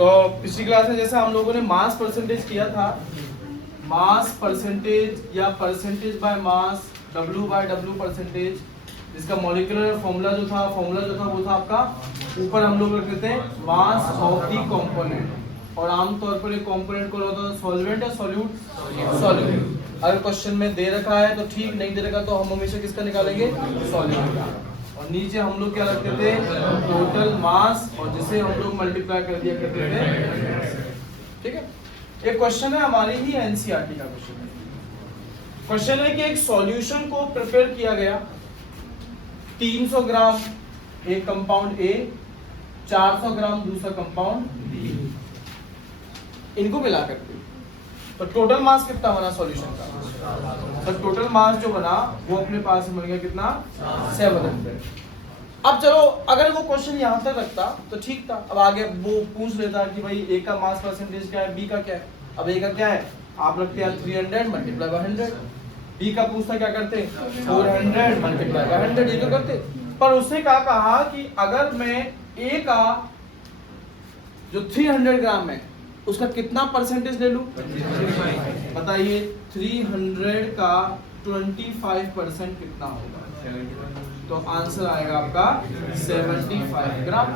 तो पिछली क्लास में जैसे हम लोगों ने मास परसेंटेज किया था, मास परसेंटेज या percentage by mass, W by W percentage, इसका मॉलिक्यूलर फॉर्मूला जो था वो था आपका, ऊपर हम लोग रखते थे मास ऑफ दी कंपोनेंट, और आमतौर पर एक कंपोनेंट को होता है सॉल्वेंट या सॉल्यूट, सॉल्यूट। अगर क्वेश्चन में दे रखा है तो ठीक, नहीं दे रखा तो हम हमेशा किसका निकालेंगे, सॉल्यूट का। और नीचे हम लोग क्या रखते थे, टोटल मास, और जिसे हम लोग मल्टीप्लाई कर दिया करते थे। ठीक है, एक क्वेश्चन है हमारी ही एनसीईआरटी का क्वेश्चन है। क्वेश्चन है कि एक सॉल्यूशन को प्रिपेयर किया गया, 300 ग्राम एक कंपाउंड ए, 400 ग्राम दूसरा कंपाउंड बी, इनको मिला करके तो टोटल मास कितना बना सॉल्यूशन का, तो टोटल मास जो बना वो अपने पास मिल गया कितना, 700। अब चलो अगर वो क्वेश्चन यहाँ तक रखता तो ठीक था, अब आगे वो पूछ लेता कि भाई ए का मास परसेंटेज क्या है, बी का क्या है। अब ए का क्या है, आप रखते हैं 300 मल्टीप्लाई बाय 100, बी का पूछता क्या करते 400 मल्टीप्लाई बाय 100, ये तो करते। पर उसने क्या कहा कि अगर मैं ए का जो 300 ग्राम है उसका कितना परसेंटेज ले लूं, बताइए 300 का 25% कितना होगा, तो आंसर आएगा आपका 75 ग्राम।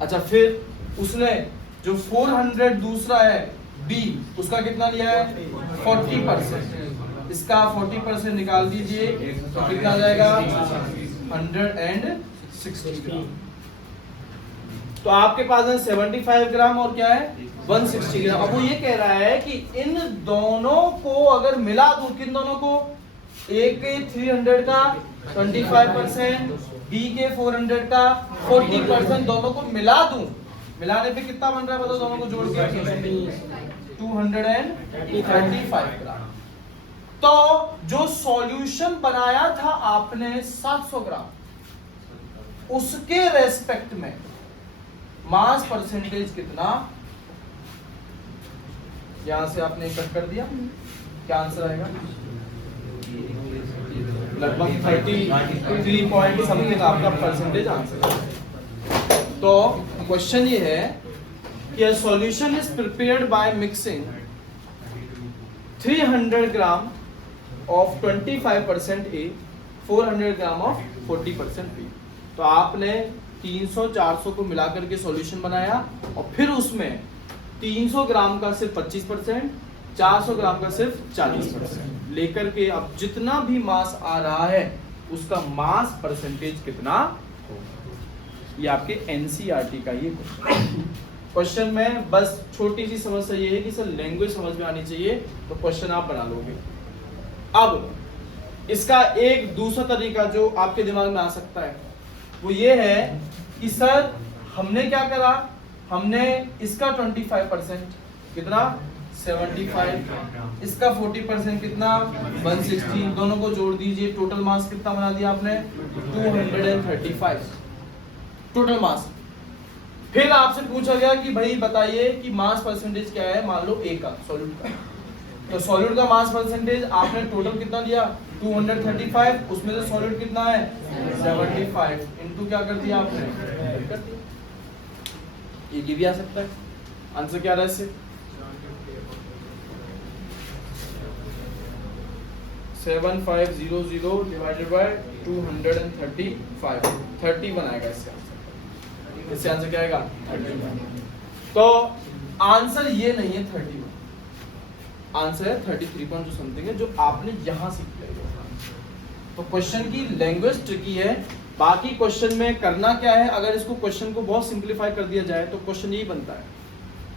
अच्छा, फिर उसने जो 400 दूसरा है बी, उसका कितना लिया है 40%, इसका 40% निकाल दीजिए तो कितना आ जाएगा 160 ग्राम। तो आपके पास है 75 ग्राम और क्या है 160 ग्राम। अब वो ये कह रहा है कि इन दोनों को अगर मिला दूं, किन दोनों को, ए के 300 का 25%, बी के 400 का 40%, दोनों को मिला दूं, मिलाने पे कितना बन रहा है बताओ, दोनों को जोड़ के 235 ग्राम। तो जो सॉल्यूशन बनाया था आपने 700 ग्राम, उसके रेस्पेक्ट में मास परसेंटेज कितना, यहां से आपने कट कर दिया, क्या आंसर आएगा, लगभग 33 पॉइंट समथिंग आपका परसेंटेज आंसर। तो क्वेश्चन ये है कि a solution is prepared by mixing 300 gram of 25% A, 400 gram of 40% B। तो आपने 300-400 को मिलाकर के सॉल्यूशन बनाया, और फिर उसमें 300 ग्राम का सिर्फ 25%, 400 ग्राम का सिर्फ 40% लेकर के अब जितना भी मास आ रहा है उसका मास परसेंटेज कितना होगा। ये आपके एनसीईआरटी का ये क्वेश्चन में बस छोटी सी समस्या ये है कि सर लैंग्वेज समझ में आनी चाहिए, तो क्वेश्चन आप बना लोगे। अब इसका एक दूसरा तरीका जो आपके दिमाग में आ सकता है वो ये है कि सर हमने क्या करा, हमने इसका 25% कितना 75, इसका 40% कितना 160, दोनों को जोड़ दीजिए, टोटल मास कितना बना दिया आपने 235 टोटल मास। फिर आपसे पूछा गया कि भाई बताइए कि मास परसेंटेज क्या है, मान लो ए का सॉल्यूट का, तो सॉल्यूट का मास परसेंटेज आपने टोटल कितना दिया 235, उसमें से सॉल्यूट कितना है 75, इनटू क्या कर दिया आपने, ये भी आ सकता है। आंसर क्या रहा है इससे 7500 डिवाइडेड बाय 235, 30 बनाएगा इससे आंसर। इससे आंसर क्या आएगा 31। तो आंसर ये नहीं है 31, आंसर है 33 पॉइंट जो समथिंग है, जो आपने यहां से किया। तो क्वेश्चन की लैंग्वेज ट्रिकी है, बाकी क्वेश्चन में करना क्या है, अगर इसको क्वेश्चन को बहुत सिंपलीफाई कर दिया जाए तो क्वेश्चन यही बनता है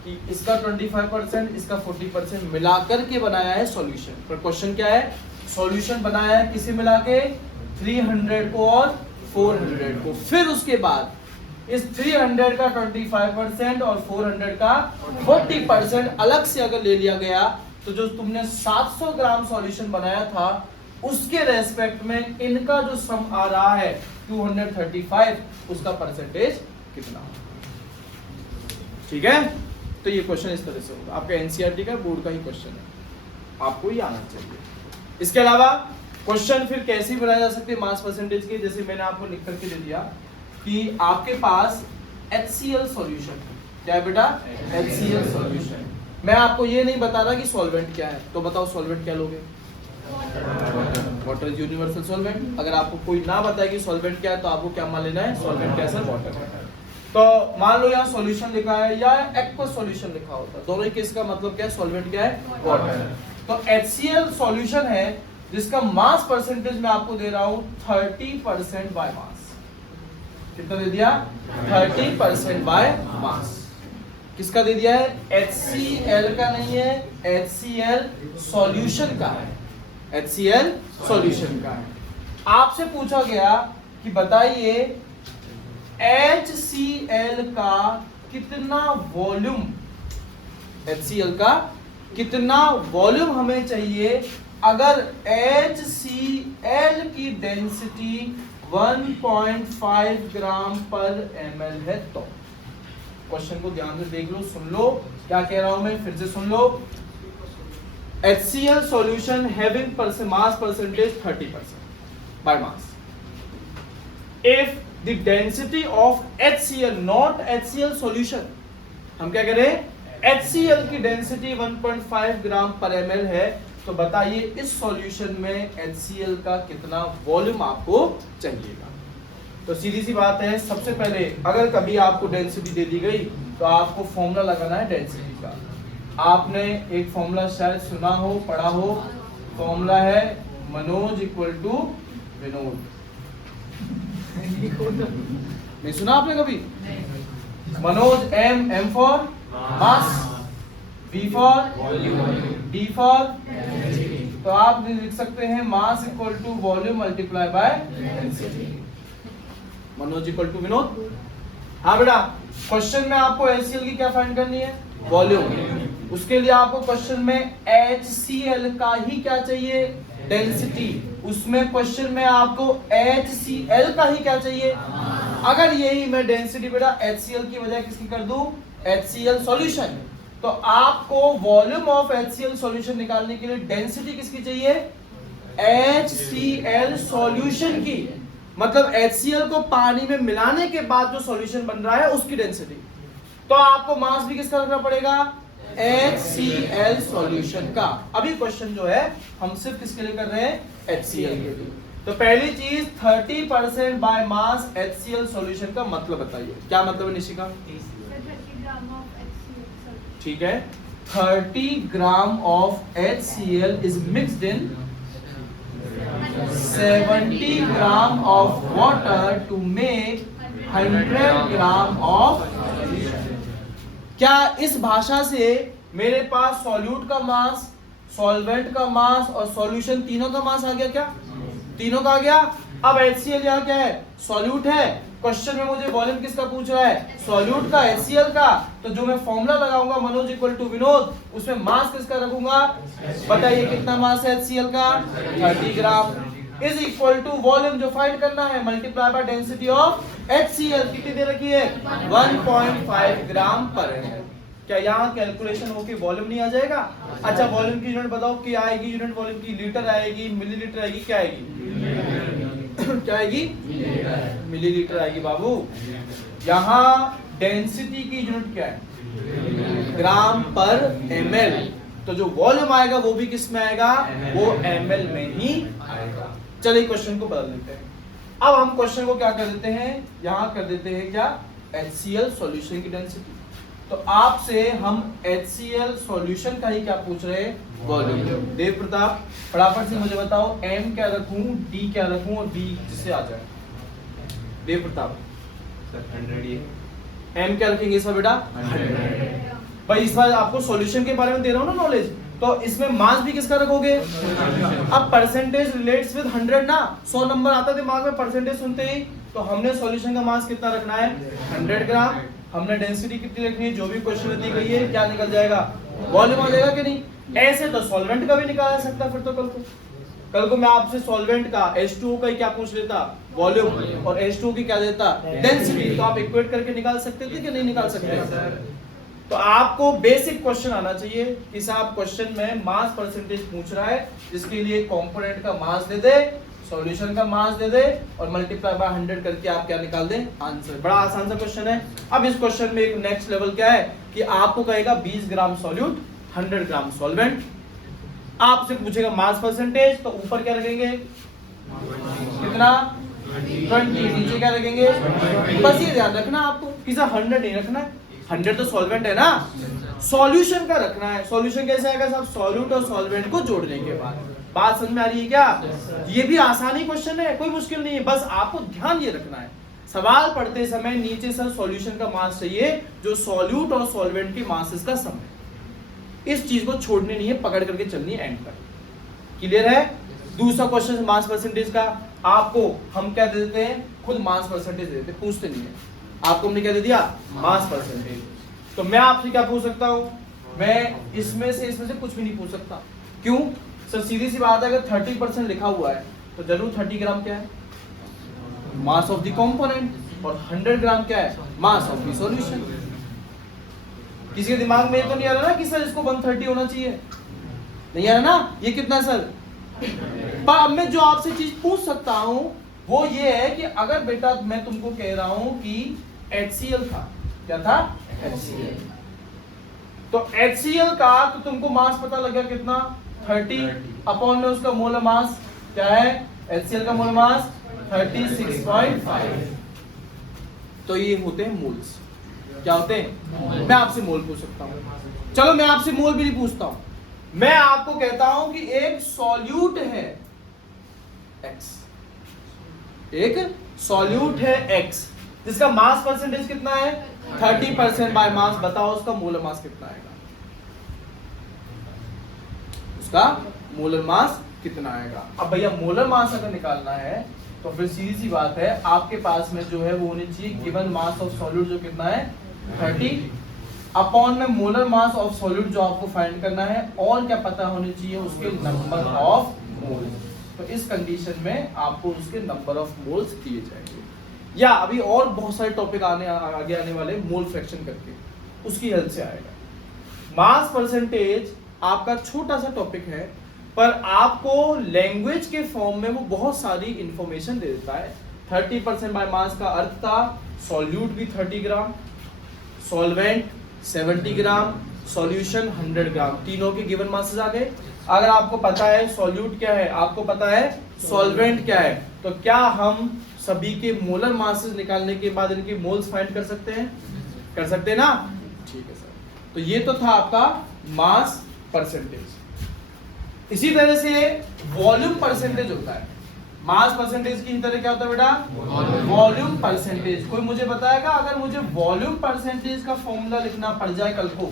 कि इसका 25%, इसका 40% मिलाकर के बनाया है सॉल्यूशन। पर क्वेश्चन क्या है, सॉल्यूशन बनाया है किसे मिला के 300 को और 400 को, फिर उसके बाद इस 300 का 25% और 400 का 40% अलग से अगर ले लिया गया तो जो तुमने 700 ग्राम सॉल्यूशन बनाया था उसके रेस्पेक्ट में इनका जो सम आ रहा है 235, उसका परसेंटेज कितना। ठीक है, तो ये क्वेश्चन इस तरह से होगा, आपका एनसीईआरटी का बोर्ड का ही क्वेश्चन है, आपको ये आना चाहिए। इसके अलावा क्वेश्चन फिर कैसे बनाया जा सकते हैं मास परसेंटेज के, जैसे मैंने आपको लिख करके दे दिया कि आपके पास HCl सॉल्यूशन है, क्या है बेटा? HCl solution. मैं आपको ये नहीं बता रहा कि सॉल्वेंट क्या है, तो बताओ सॉल्वेंट क्या लोगे? Water is universal solvent. अगर आपको कोई ना बताए कि सॉल्वेंट क्या है तो आपको क्या मान लेना है? सॉल्वेंट क्या है सर? वाटर। तो मान लो यहाँ सॉल्यूशन लिखा है या एक्वस सॉल्यूशन लिखा होता है, दोनों ही केस का मतलब क्या है? सॉल्वेंट क्या है? वाटर। तो HCl सॉल्यूशन है जिसका मास परसेंटेज मैं आपको दे रहा हूं 30% बाय मास। कितना दे दिया? 30% बाय मास। किसका दे दिया है? HCl का नहीं है, HCl सॉल्यूशन का है। HCl सॉल्यूशन का है। आपसे पूछा गया कि बताइए HCl का कितना वॉल्यूम, HCl का कितना वॉल्यूम हमें चाहिए अगर HCl की डेंसिटी 1.5 ग्राम पर ml है तो। क्वेश्चन को ध्यान से देख लो, सुन लो क्या कह रहा हूं मैं, फिर से सुन लो। HCl solution having mass percentage 30% by mass. If the density of HCl, not HCl solution, हम क्या करें? HCl की डेंसिटी 1.5 ग्राम पर ml है, तो बताइए इस सॉल्यूशन में HCl का कितना वॉल्यूम आपको चाहिएगा। तो सीधी सी बात है, सबसे पहले अगर कभी आपको डेंसिटी दे दी गई तो आपको फॉर्मूला लगाना है डेंसिटी का। आपने एक फॉर्मूला शायद सुना हो, पढ़ा हो, फॉर्मूला है मनोज इक्वल टू विनोद। नहीं सुना आपने कभी? Manoj M for mass, V for D for, तो आप लिख सकते हैं mass equal to volume multiply by density. Manoj equal to Vinod. हाँ बेटा, क्वेश्चन में आपको HCl की क्या फाइंड करनी है? वॉल्यूम। उसके लिए आपको क्वेश्चन में HCl का ही क्या चाहिए? डेंसिटी। उसमें क्वेश्चन में आपको HCl का ही क्या चाहिए? अगर यही मैं डेंसिटी बेटा HCl की वजह किसकी कर दूं? HCl सॉल्यूशन, तो आपको वॉल्यूम ऑफ HCl सॉल्यूशन निकालने के लिए डेंसिटी किसकी चाहिए? HCl सॉल्यूशन की। मतलब HCl को पानी में मिलाने के बाद जो सॉल्यूशन बन रहा है उसकी डेंसिटी। तो आपको मास भी किसका रखना पड़ेगा? HCl सॉल्यूशन का। अभी क्वेश्चन जो है हम सिर्फ किसके लिए कर रहे हैं? HCl के लिए। तो पहली चीज 30% बाय मास HCl सॉल्यूशन का मतलब बताइए, क्या मतलब है निशिका? ठीक है, 30 gram of HCl is mixed in 70 gram of water to make 100 gram of solution. क्या इस भाषा से मेरे पास सॉल्यूट का मास, सॉल्वेंट का मास और सॉल्यूशन तीनों का मास आ गया? क्या तीनों का आ गया? अब HCl यहाँ क्या है? सॉल्यूट है। क्वेश्चन में मुझे वॉल्यूम किसका पूछ रहा है? सॉल्यूट का, HCl का। तो जो मैं फॉर्मूला लगाऊंगा मनोज इक्वल टू विनोद, उसमें मास किसका रखूंगा? बताइए कितना मास है HCl का? 30 gram is equal to volume जो फाइंड करना है multiply by density of HCl। कितनी दे रखी है? 1.5 ग्राम पर ml। क्या यहाँ कैलकुलेशन होके वॉल्यूम नहीं आ जाएगा? अच्छा, वॉल्यूम की यूनिट बताओ क्या आएगी? यूनिट वॉल्यूम की लीटर आएगी, मिलीलीटर आएगी, क्या आएगी? क्या आएगी? मिलीलीटर आएगी बाबू। यहाँ डेंसिटी की यूनिट क्या है? ग्राम पर ml। तो जो वॉल्यूम आएगा वो भी किस में आएगा? वो ml में ही आएगा। चलिए क्वेश्चन को बदल देते हैं। अब हम क्वेश्चन को क्या कर देते हैं? यहाँ कर देते हैं क्या? HCl सॉल्यूशन की डेंसिटी। तो आपसे हम HCl सॉल्यूशन का ही क्या पूछ रहे हैं? वॉल्यूम। देव प्रताप फटाफट से मुझे बताओ M क्या रखूं, D क्या रखूं और B जिससे आ जाए। देव प्रताप सर 100 M क्या रखेंगे इस बार बेटा? 100। भाई इस बार आपको सॉल्यूशन के बारे में दे रहा हूं ना नॉलेज, तो इसमें मास भी किसका रखोगे? अब परसेंटेज रिलेट्स विद 100 ना, 100 नंबर आता है दिमाग में परसेंटेज सुनते ही। तो हमने सॉल्यूशन का मास कितना रखना है? 100 ग्राम। हमने डेंसिटी कितनी रखनी है? जो भी क्वेश्चन में दी गई है क्या निकल जाएगा? वॉल्यूम आ जाएगा कि नहीं? ऐसे तो सॉल्वेंट का भी निकाला सकता। फिर तो कल को मैं आपसे सॉल्वेंट का H2O का ही क्या पूछ लेता? वॉल्यूम, और H2O की क्या देता? डेंसिटी। तो आप इक्वेट करके निकाल सकते थे कि नहीं निकाल सकते? तो आपको बेसिक क्वेश्चन आना चाहिए कि साहब क्वेश्चन में मास परसेंटेज पूछ रहा है, जिसके लिए कंपोनेंट का मास दे दे, सॉल्यूशन का मास दे दे और मल्टीप्लाई बाय 100 करके आप क्या निकाल दें, आंसर। बड़ा आसान सा क्वेश्चन है। अब इस क्वेश्चन में एक नेक्स्ट लेवल क्या है कि आपको कहेगा 20 ग्राम सॉल्यूट 100 ग्राम सॉल्वेंट, आपसे पूछेगा मास परसेंटेज, तो ऊपर क्या रखेंगे कितना 20, नीचे क्या रखेंगे, बस ये ध्यान रखना आपको कि 100 नहीं रखना है, 100 तो सॉल्वेंट है ना, सॉल्यूशन का रखना है। सॉल्यूशन कैसे आएगा साहब, सॉल्यूट और सॉल्वेंट को जोड़ने के बाद। बात समझ में आ रही है क्या? ये भी आसानी क्वेश्चन है, कोई मुश्किल नहीं है, बस आपको ध्यान ये रखना है सवाल पढ़ते समय नीचे सर सॉल्यूशन का मास चाहिए जो सॉल्यूट और सॉल्वेंट के मासेस का सम है। इस चीज को छोड़नी नहीं है, पकड़ करके चलनी है एंड तक। क्लियर है? दूसरा क्वेश्चन मास परसेंटेज का, आपको हम क्या दे देते हैं, खुद मास परसेंटेज दे देते हैं, पूछते नहीं है। आपको हमने क्या दे दिया, मास परसेंटेज। तो मैं आपसे क्या पूछ सकता हूं, मैं इसमें से कुछ भी नहीं पूछ सकता। क्यों सर? सीधी सी बात है, अगर 30% लिखा हुआ है तो जरूर 30 ग्राम क्या है, मास ऑफ द कंपोनेंट, और 100 ग्राम क्या है, मास ऑफ द सॉल्यूशन। किसी के दिमाग में ये तो नहीं आ रहा ना कि सर इसको 130 होना चाहिए, नहीं आ रहा ना, ये कितना सर? पर अब मैं जो आपसे चीज पूछ सकता हूं वो ये है कि अगर बेटा मैं तुमको कह रहा हूं कि HCl था, क्या था, HCl, तो HCl का तो तुमको मास पता लग गया कितना, 30 अपॉन में उसका मोलर मास क्या है, HCl का मोलर मास 36.5। तो ये होते हैं मोल्स। क्या होते हैं? मैं आपसे मोल पूछ सकता हूं। चलो मैं आपसे मोल भी नहीं पूछता हूं, मैं आपको कहता हूं कि एक सॉल्यूट है X, एक सॉल्यूट है X जिसका मास परसेंटेज कितना है, 30% बाय मास। बताओ उसका मोलर मास कितना आएगा, उसका मोलर मास कितना आएगा। अब भैया मोलर मास अगर निकालना है तो फिर सीधी सी बात है, आपके पास में जो है वो होनी चाहिए गिवन मास ऑफ सॉल्यूट जो कितना है 30 अपॉन में मोलर मास ऑफ सॉल्यूट जो आपको फाइंड करना है, और क्या पता होनी चाहिए, उसके नंबर ऑफ मोल्स। तो इस कंडीशन में आपको उसके नंबर ऑफ मोल्स दिए जाएंगे। या अभी और बहुत सारे टॉपिक आगे आने वाले, मोल फ्रैक्शन करके उसकी हेल्प से आएगा। मास परसेंटेज आपका छोटा सा टॉपिक है, पर आपको लैंग्वेज के फॉर्म में वो बहुत सारी इंफॉर्मेशन दे देता है। 30% बाय मास का अर्थ था सॉल्यूट भी 30 ग्राम, सॉल्वेंट 70 ग्राम, सॉल्यूशन 100 ग्राम, तीनों के गिवन मासेस आ गए। अगर आपको पता है सॉल्यूट क्या है, आपको पता है सॉल्वेंट क्या है, तो क्या हम सभी के मोलर मासेस निकालने के बाद इनके मोल्स फाइंड कर सकते हैं? कर सकते हैं ना? ठीक है सर। तो ये तो था आपका मास परसेंटेज। इसी तरह से वॉल्यूम परसेंटेज होता है। मास परसेंटेज की तरह क्या होता है बेटा, वॉल्यूम परसेंटेज। कोई मुझे बताएगा अगर मुझे वॉल्यूम परसेंटेज का फॉर्मूला लिखना पड़ जाए कल को,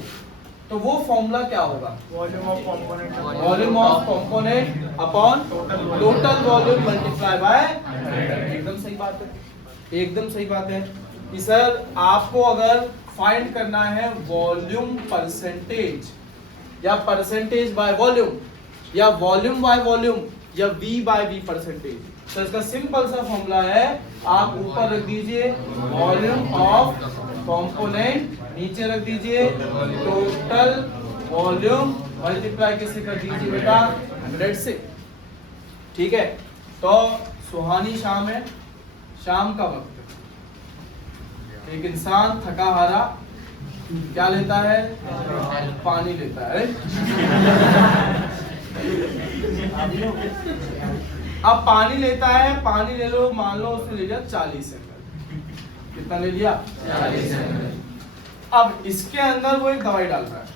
तो वो फॉर्मूला क्या होगा, volume of component upon total volume multiply bye 100। एकदम सही बात है, एकदम सही बात है कि सर आपको अगर फाइंड करना है वॉल्यूम परसेंटेज या परसेंटेज बाय वॉल्यूम या वॉल्यूम बाय वॉल्यूम या V बाय V परसेंटेज, तो इसका सिंपल सा फॉर्मूला है, आप ऊपर रख दीजिए वॉल्यूम ऑफ कंपोनेंट, नीचे रख दीजिए टोटल वॉल्यूम मल्टीप्लाई कैसे कर दीजिए बेटा 100 से। ठीक है, तो सुहानी शाम है, शाम का वक्त, एक इंसान थका हारा क्या लेता है, पानी लेता है। अब पानी लेता है, पानी ले लो, मान लो उसने ले लिया 40 ml। कितना ले लिया, 40 ml। अब इसके अंदर वो एक दवाई डाल रहा है,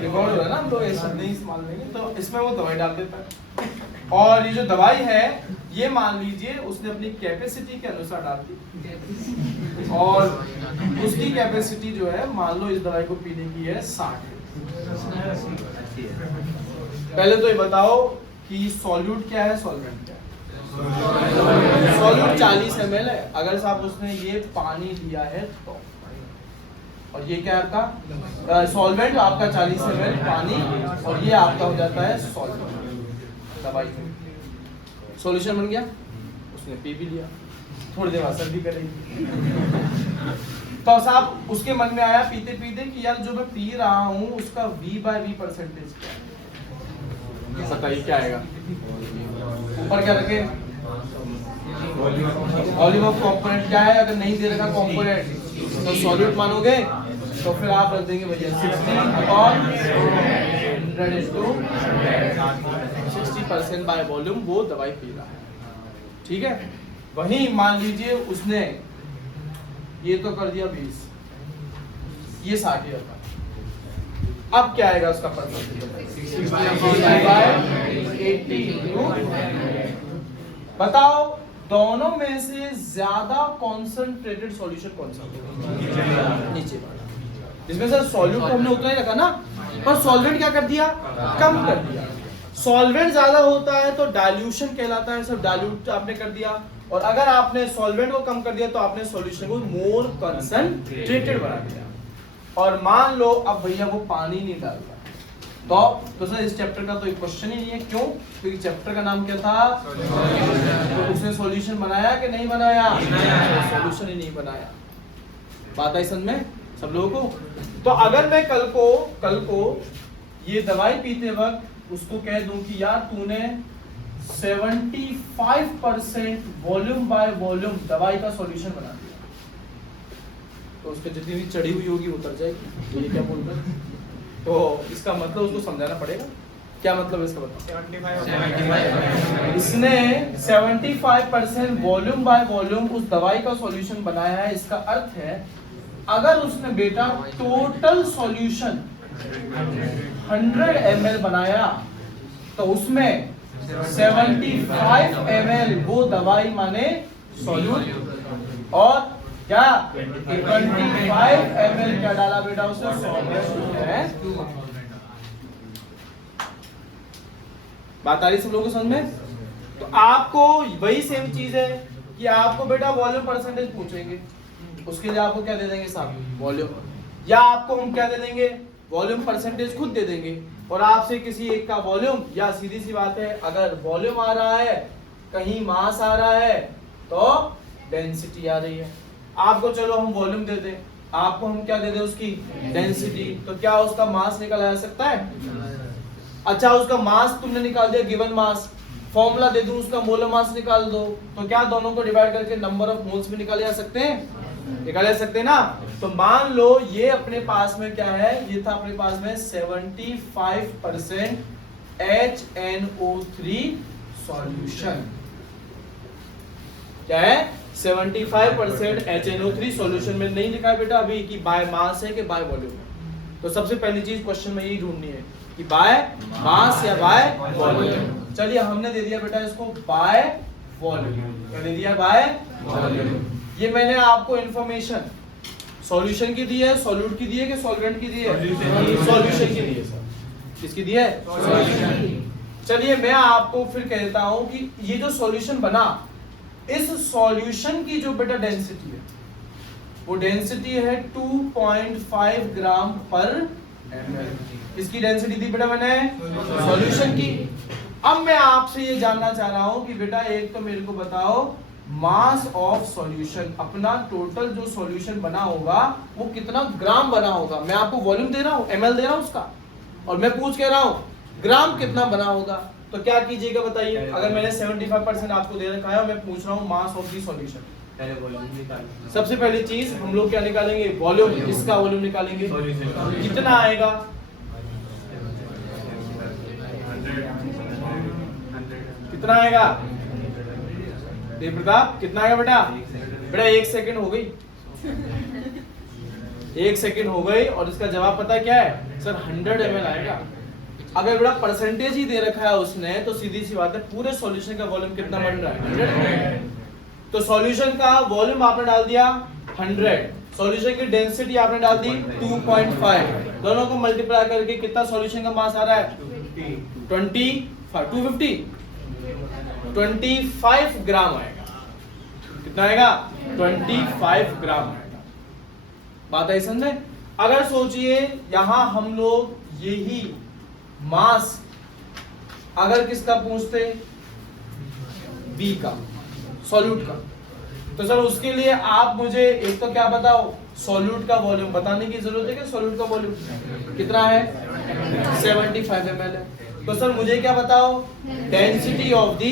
रिकॉर्ड हो रहा है ना, तो ऐसा नहीं इस्तेमाल लेंगे, तो इसमें वो दवाई डाल देता है। और ये जो दवाई है ये मान लीजिए उसने अपनी कैपेसिटी के अनुसार डाल दी, और उसकी कैपेसिटी जो है मान लो इस दवाई को पीने की है 60। पहले तो ये बताओ कि सॉल्यूट क्या है, सॉल्वेंट क्या है। सॉल्यूट 40 ml है, अगर साहब उसने ये पानी लिया है तो, और ये क्या आपका सॉल्वेंट आपका 40 ml पानी, और ये आपका हो जाता है सॉल्वेंट दवाई। सॉल्यूशन बन गया, उसने पी भी लिया, थोड़ी देर असर भी करेगी। तो साहब उसके मन में आया पीते पीते कि यार जो मैं पी रहा हूं उसका V बाय V परसेंटेज क्या है। बताइए क्या आएगा? ऊपर क्या रखे? वॉल्यूम ऑफ कंपोनेंट क्या है? अगर नहीं दे रखा कंपोनेंट तो सॉल्यूट मानोगे, तो फिर आप रख देंगे भैया 60% बाय वॉल्यूम वो दवाई पी रहा है, ठीक है। वहीं मान लीजिए उसने ये तो कर दिया 20, ये 60 का, अब क्या आएगा उसका परसेंटेज? 60/80। बताओ दोनों में से ज्यादा कॉन्सेंट्रेटेड सॉल्यूशन कौन सा होगा? नीचे वाला। इसमें सर सॉल्यूट तो हमने उतना ही रखा ना, पर सॉल्वेंट क्या कर दिया? कम कर दिया। सॉल्वेंट ज्यादा होता है तो डाइल्यूशन कहलाता है, सब डाइल्यूट आपने कर दिया। और अगर आपने सॉल्वेंट को कम कर दिया तो आपने सॉल्यूशन को मोर कंसंट्रेटेड बना दिया। और मान लो अब भैया वो पानी नहीं डालता, तो सर इस चैप्टर का तो एक क्वेश्चन ही नहीं है। क्यों? क्योंकि चैप्टर का नाम क्या था? तो उसने सॉल्यूशन बनाया कि नहीं बनाया? सॉल्यूशन ही नहीं बनाया। बात आई समझ में सब लोगों को? तो अगर मैं कल को ये दवाई पीते वक्त उसको कह दूं कि यार तूने 75% वॉल्यूम बाय वॉल्यूम दवाई का सॉल्यूशन बना दिया, तो उसके जितनी भी चढ़ी हुई होगी उतर जाएगी। ये क्या बोल रहे हैं? तो इसका मतलब उसको समझाना पड़ेगा। क्या मतलब है इसका? बताओ। 75 इसने 75% वॉल्यूम बाय वॉल्यूम उस दवाई का सॉल्यूशन बनाया है। इसका अर्थ है अगर उसने बेटा टोटल सॉल्यूशन 100 ml बनाया तो उसमें 75 ml वो दवाई माने सॉल्यूट, और क्या 25 ml क्या डाला बेटा उसने? सॉल्वेंट है। बात आ रही सब लोगों को समझ में? तो आपको वही सेम चीज है कि आपको बेटा वॉल्यूम परसेंटेज पूछेंगे, उसके लिए आपको क्या दे देंगे साहब? वॉल्यूम। या आपको हम क्या दे देंगे? वॉल्यूम परसेंटेज खुद दे देंगे। और आपसे किसी एक का वॉल्यूम, या सीधी सी बात है अगर वॉल्यूम आ रहा है, कहीं मास आ रहा है, तो डेंसिटी आ रही है। आपको चलो हम वॉल्यूम दे दें, आपको हम क्या दे दें? उसकी डेंसिटी। तो क्या उसका मास निकाला जा सकता है? अच्छा उसका मास तुमने निकाल दिया, गिवन मास, फॉर्मूला दे दूं उसका मोलर मास निकाल दो, तो क्या दोनों को डिवाइड करके नंबर ऑफ मोल्स में निकाले जा सकते हैं? निकाले जा सकते हैं ना। तो मान लो ये अपने पास में क्या है? ये था अपने पास में 75% HNO3 सॉल्यूशन। क्या है? 75% HNO3 सॉल्यूशन में नहीं लिखा है बेटा अभी कि बाय मास है कि बाय वॉल्यूम है। तो सबसे पहली चीज क्वेश्चन में यही ढूंढनी है कि बाय मास या बाय वॉल्यूम। चलिए हमने दे दिया बेटा इसको बाय वॉल्यूम। क्या दे दिया? By volume. ये मैंने आपको इंफॉर्मेशन सॉल्यूशन की दी है, सॉल्यूट की दी है कि सॉल्वेंट की दी है? सॉल्यूशन की दी है सर। किसकी दी है? सॉल्यूशन। चलिए मैं आपको फिर कहता हूं कि ये जो सॉल्यूशन बना, इस सॉल्यूशन की जो बेटा डेंसिटी है वो डेंसिटी है 2.5 ग्राम पर ml। इसकी डेंसिटी दी बेटा मैंने सॉल्यूशन की। अब मैं आपसे ये जानना चाह रहा हूं कि बेटा एक तो मेरे को बताओ मास ऑफ सॉल्यूशन, अपना टोटल जो सॉल्यूशन बना होगा वो कितना ग्राम बना होगा। मैं आपको वॉल्यूम दे रहा हूं, ml दे रहा हूं उसका, और मैं पूछ कह रहा हूं ग्राम कितना बना होगा। तो क्या कीजिएगा बताइए? अगर मैंने 75% आपको दे रखा है, मैं पूछ रहा हूं मास ऑफ दी सॉल्यूशन, सबसे पहली चीज हम लोग क्या निकालेंगे? वॉल्यूम। इसका वॉल्यूम निकालेंगे, कितना आएगा? कितना आएगा? देव प्रताप कितना आएगा बेटा? बेटा 1 सेकंड हो गई, 1 सेकंड हो गई, और इसका जवाब पता क्या है सर? 100 ml आएगा। अगर बेटा परसेंटेज ही दे रखा है उसने, तो सीधी सी बात है पूरे सॉल्यूशन का वॉल्यूम कितना बन रहा है? 100। तो सॉल्यूशन का वॉल्यूम आपने डाल दिया 100, सॉल्यूशन की डेंसिटी आपने डाल दी 2.5, दोनों को मल्टीप्लाई करके कितना सॉल्यूशन का मास आ रहा है? 25 ग्राम आएगा। कितना आएगा? 25 ग्राम आएगा। बात आई समझ में? अगर सोचिए यहां हम लोग यही मास अगर किसका पूछते? बी का, सॉल्यूट का, तो सर उसके लिए आप मुझे एक तो क्या बताओ? सॉल्यूट का वॉल्यूम बताने की जरूरत है कि सॉल्यूट का वॉल्यूम कितना है? 75 ml है। तो सर मुझे क्या बताओ, डेंसिटी ऑफ द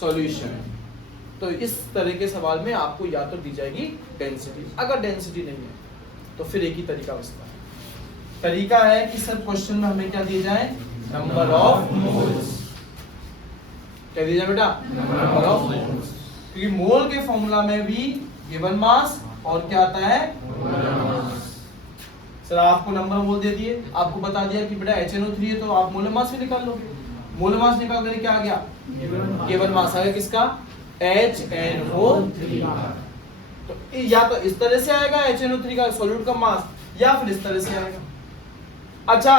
सॉल्यूशन। तो इस तरह के सवाल में आपको या तो दी जाएगी डेंसिटी, अगर डेंसिटी नहीं है तो फिर एक ही तरीका बचता है। तरीका है कि सर क्वेश्चन में हमें क्या दिया जाए, नंबर ऑफ मोल्स। क्या दिया जाए बेटा, नंबर ऑफ मोल्स, क्योंकि मोल के फॉर्मूला में भी गिवन मास और क्या आता है, सर आपको नंबर मोल दे दिए, आपको बता दिया कि बेटा HNO3 है तो आप मोलर मास भी निकाल लोगे। मोलर मास निकाल कर क्या आ गया, गिवन मास आ गया किसका, HNO3। तो या तो इस तरह से आएगा HNO3 का सॉल्यूट का मास, या फिर इस तरह से आएगा। अच्छा,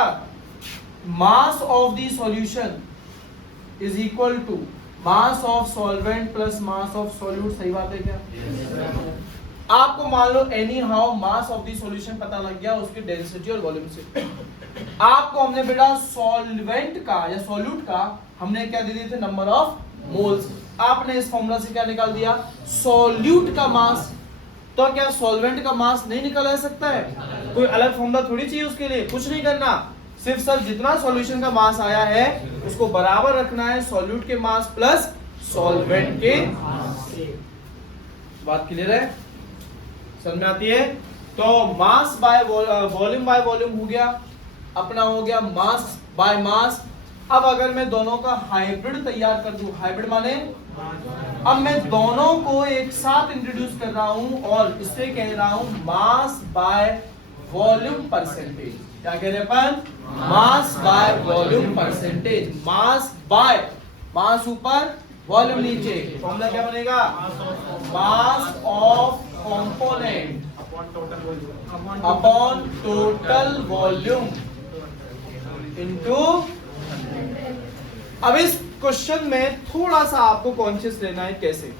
mass of the solution is equal to mass of solvent plus mass of solute, सही बात है क्या? आपको मान लो anyhow mass of the solution पता लग गया उसके डेंसिटी और वॉल्यूम से। आपको हमने बेटा सॉल्वेंट का या सॉल्यूट का हमने क्या दे दिए थे, नंबर ऑफ मोल्स। आपने इस फॉर्मूला से क्या निकाल दिया, सॉल्यूट का मास। तो क्या सॉल्वेंट का मास नहीं निकाला जा सकता है? कोई अलग फॉर्मूला थोड़ी चाहिए उसके लिए, कुछ नहीं करना, सिर्फ सर जितना सॉल्यूशन का मास आया है उसको बराबर रखना है सॉल्यूट के मास प्लस सॉल्वेंट के। बात क्लियर है, समझ में आती है? तो मास बाय वॉल्यूम बाय वॉल्यूम हो गया, अपना हो गया मास बाय मास। अब अगर मैं दोनों का हाइब्रिड तैयार कर दूं, हाइब्रिड माने अब मैं दोनों को एक साथ इंट्रोड्यूस कर रहा हूं और इससे कह रहा हूं मास बाय वॉल्यूम परसेंटेज। क्या कह रहे अपन, mass by volume percentage. Mass by, mass ऊपर वॉल्यूम नीचे, फॉर्मूला क्या बनेगा, mass of component upon total volume into. अब इस क्वेश्चन में थोड़ा सा आपको कॉन्शियस रहना है। कैसे?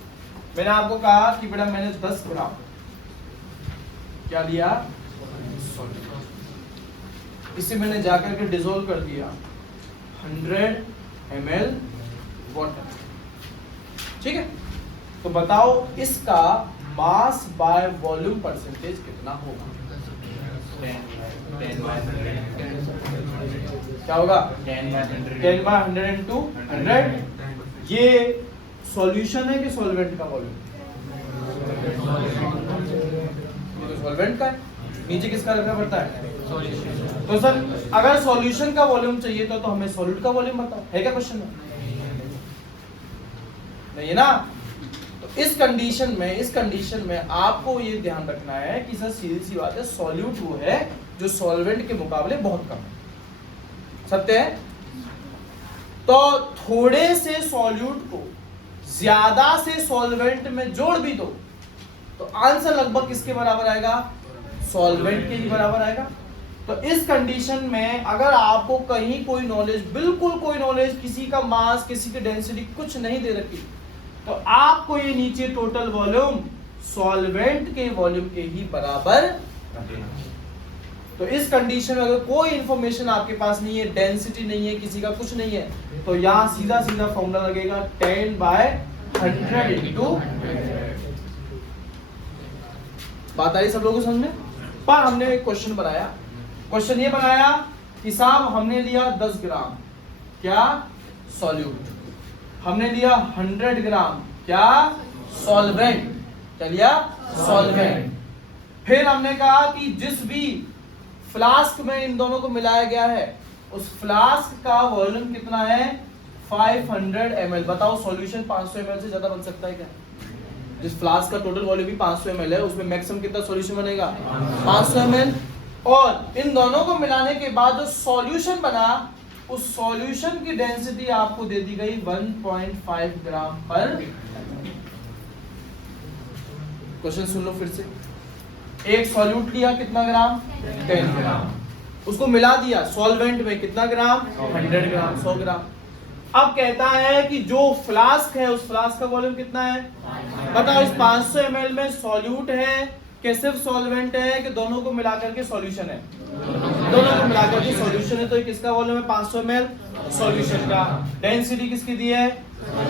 मैंने आपको कहा कि बेटा मैंने 10 ग्राम क्या लिया, इसे मैंने जाकर के डिसॉल्व कर दिया 100 ml वाटर, ठीक है? तो बताओ इसका मास बाय वॉल्यूम परसेंटेज कितना होगा? 10 क्या होगा, 10 by 100 into 100। ये सॉल्यूशन है कि सॉल्वेंट का वॉल्यूम? ये तो सॉल्वेंट का है, नीचे किसका रखना पड़ता है, तो सर अगर सॉल्यूशन का वॉल्यूम चाहिए तो हमें सॉल्यूट का वॉल्यूम बताओ, है क्या क्वेश्चन में? नहीं है ना? तो इस कंडीशन में आपको ये ध्यान रखना है कि सर सीधी सी बात है, सॉल्यूट वो है जो सॉल्वेंट के मुकाबले बहुत कम है, सत्य है? तो थोड़े से सॉल्यूट को ज्यादा से सॉल्वेंट में जोड़ भी दो तो आंसर लगभग किसके बराबर आएगा, सॉल्वेंट के ही बराबर आएगा। तो इस कंडीशन में अगर आपको कहीं कोई नॉलेज, बिल्कुल कोई नॉलेज, किसी का मास, किसी की डेंसिटी कुछ नहीं दे रखी, तो आपको ये नीचे टोटल वॉल्यूम सॉल्वेंट के वॉल्यूम के ही बराबर रखना। तो इस कंडीशन में अगर कोई इंफॉर्मेशन आपके पास नहीं है, डेंसिटी नहीं है, किसी का कुछ नहीं है, तो यहां सीधा सीधा फॉर्मूला लगेगा 10 by 100 into 100। बात आई सब लोगों को समझ में? पर हमने एक क्वेश्चन बनाया, क्वेश्चन ये बनाया कि साहब हमने लिया 10 ग्राम क्या सॉल्यूट, हमने लिया 100 ग्राम क्या सॉल्वेंट, क्या लिया सॉल्वेंट। फिर हमने कहा कि जिस भी फ्लास्क में इन दोनों को मिलाया गया है उस फ्लास्क का वॉल्यूम कितना है, 500 ml। बताओ सॉल्यूशन 500 ml से ज्यादा बन सकता है क्या? जिस फ्लास्क का टोटल वॉल्यूम भी 500 ml है उसमें मैक्सिमम कितना सॉल्यूशन बनेगा, 500 ml। और इन दोनों को मिलाने के बाद जो सॉल्यूशन बना उस सॉल्यूशन की डेंसिटी आपको दे दी गई 1.5 ग्राम पर। क्वेश्चन सुन लो फिर से, एक सॉल्यूट लिया कितना ग्राम, 10 ग्राम, उसको मिला दिया सॉल्वेंट में कितना ग्राम, 100 ग्राम, 100 ग्राम। अब कहता है कि जो फ्लास्क है उस फ्लास्क का वॉल्यूम कितना है, बताओ इस 500 ml में सॉल्यूट है कि सिर्फ सॉल्वेंट है कि दोनों को मिलाकर के सॉल्यूशन है, दोनों को मिलाकर के सॉल्यूशन है। तो किसका वॉल्यूम है, 500 ml सॉल्यूशन का। डेंसिटी किसकी दी है,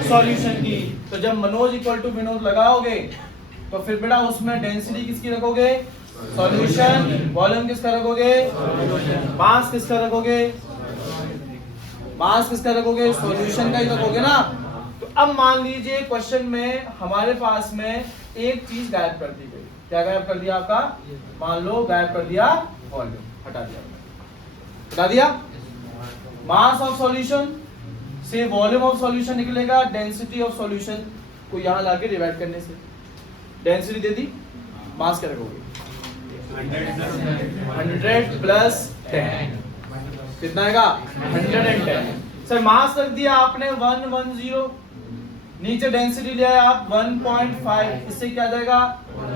सॉल्यूशन की। तो जब मनोज इक्वल टू विनोद लगाओगे तो फिर बेटा उसमें डेंसिटी किसकी रखोगे, सॉल्यूशन, वॉल्यूम किसका रखोगे, मास किसका रखोगे। मास किसका रखोगे? सॉल्यूशन का ही रखोगे ना। तो अब मान लीजिए क्वेश्चन में हमारे पास में एक चीज गायब कर दी गई। क्या गायब कर दिया आपका? मान लो गायब कर दिया वॉल्यूम, हटा दिया। मास ऑफ सॉल्यूशन से वॉल्यूम ऑफ सॉल्यूशन निकलेगा डेंसिटी ऑफ सॉल्यूशन को यहां लाके डिवाइड करने से। डेंसिटी दे दी, मास क्या रखोगे? 100 प्लस 10 कितना आएगा? 110। सर मास रख दिया आपने 110, नीचे डेंसिटी लिया है आप 1.5, इससे क्या आ जाएगा?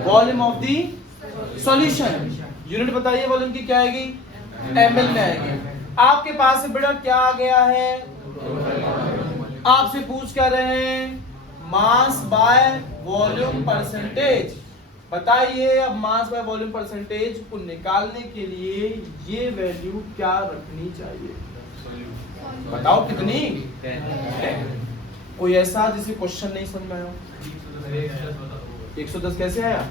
Volume of the solution. Unit बताइए वॉल्यूम की क्या आएगी? ml में आएगी। आपके पास से बेटा क्या आ गया है? आपसे पूछ क्या रहे हैं? मास बाय वॉल्यूम परसेंटेज। बताइए अब मास बाय वॉल्यूम परसेंटेज को निकालने के लिए ये वैल्यू क्या रखनी चाहिए? बताओ कितनी? 10। कोई ऐसा जिसे क्वेश्चन नहीं समझ में आया? 110 कैसे आया?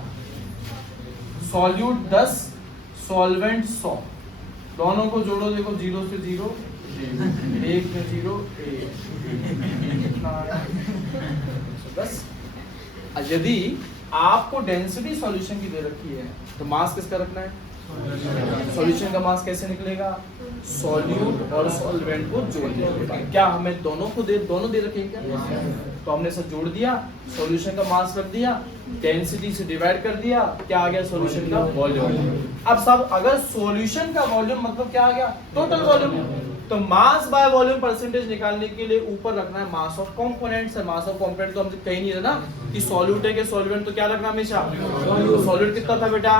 सॉल्यूट 10, सॉल्वेंट 100, दोनों को जोड़ो, देखो 0 से 0, 1 में 0, 110। यदि आपको डेंसिटी सॉल्यूशन की दे रखी है तो मास किसका रखना है? सॉल्यूशन का मास कैसे निकलेगा? सॉल्यूट और सॉल्वेंट को जोड़ने के बाद। क्या हमें दोनों दे रखे हैं क्या? तो हमने सब जोड़ दिया, सॉल्यूशन का मास रख दिया, डेंसिटी से डिवाइड कर दिया, क्या आ गया? सॉल्यूशन का वॉल्यूम। अब सब अगर सॉल्यूशन का वॉल्यूम मतलब क्या आ गया? Total volume. तो मास बाय वॉल्यूम परसेंटेज निकालने के लिए ऊपर रखना है mass of components. Mass of component तो हम कहीं नहीं है ना कि सॉल्यूट है कि सॉल्वेंट, तो क्या रखना हमेशा? सॉल्यूट कितना था बेटा?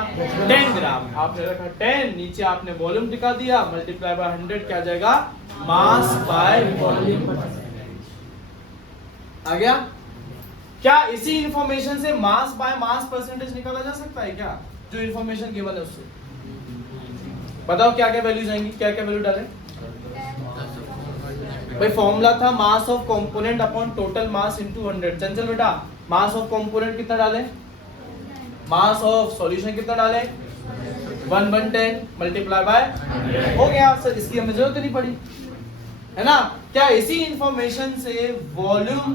10 ग्राम। आपने रखा 10, नीचे आपने वॉल्यूम दिखा दिया, मल्टीप्लाई बाय 100 क्या आ जाएगा? मास बाय वॉल्यूम। आ गया? क्या इसी इंफॉर्मेशन से मास बाय मास परसेंटेज निकाला जा सकता है क्या? जो इंफॉर्मेशन गिवन है उससे बताओ क्या क्या वैल्यूज आएंगी? क्या क्या वैल्यू डालें भाई? फॉर्मूला था मास of component upon total mass into 100। चंचल बेटा मास ऑफ कंपोनेंट कितना डालें? मास ऑफ सॉल्यूशन कितना डालें? 1/10 मल्टीप्लाई बाय, हो गया सर, इसकी हमें जरूरत नहीं पड़ी, है ना? क्या इसी इंफॉर्मेशन से वॉल्यूम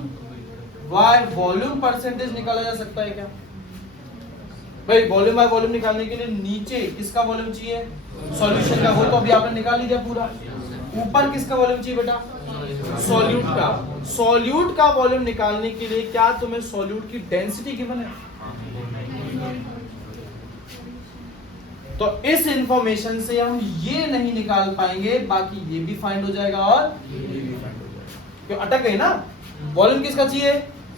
बाय वॉल्यूम परसेंटेज निकाला जा सकता है क्या? भाई वॉल्यूम बाय वॉल्यूम निकालने के लिए नीचे किसका वॉल्यूम चाहिए? सॉल्यूशन का, वो तो अभी आपने निकाल लिया पूरा। ऊपर किसका वॉल्यूम चाहिए बेटा? सॉल्यूट का। सॉल्यूट का वॉल्यूम निकालने के लिए क्या तुम्हें सॉल्यूट की डेंसिटी गिवन है? तो इस इंफॉर्मेशन से हम ये नहीं निकाल पाएंगे, बाकी ये भी फाइंड हो जाएगा और ये भी फाइंड हो जाएगा। क्यों अटक गए ना? वॉल्यूम किसका चाहिए?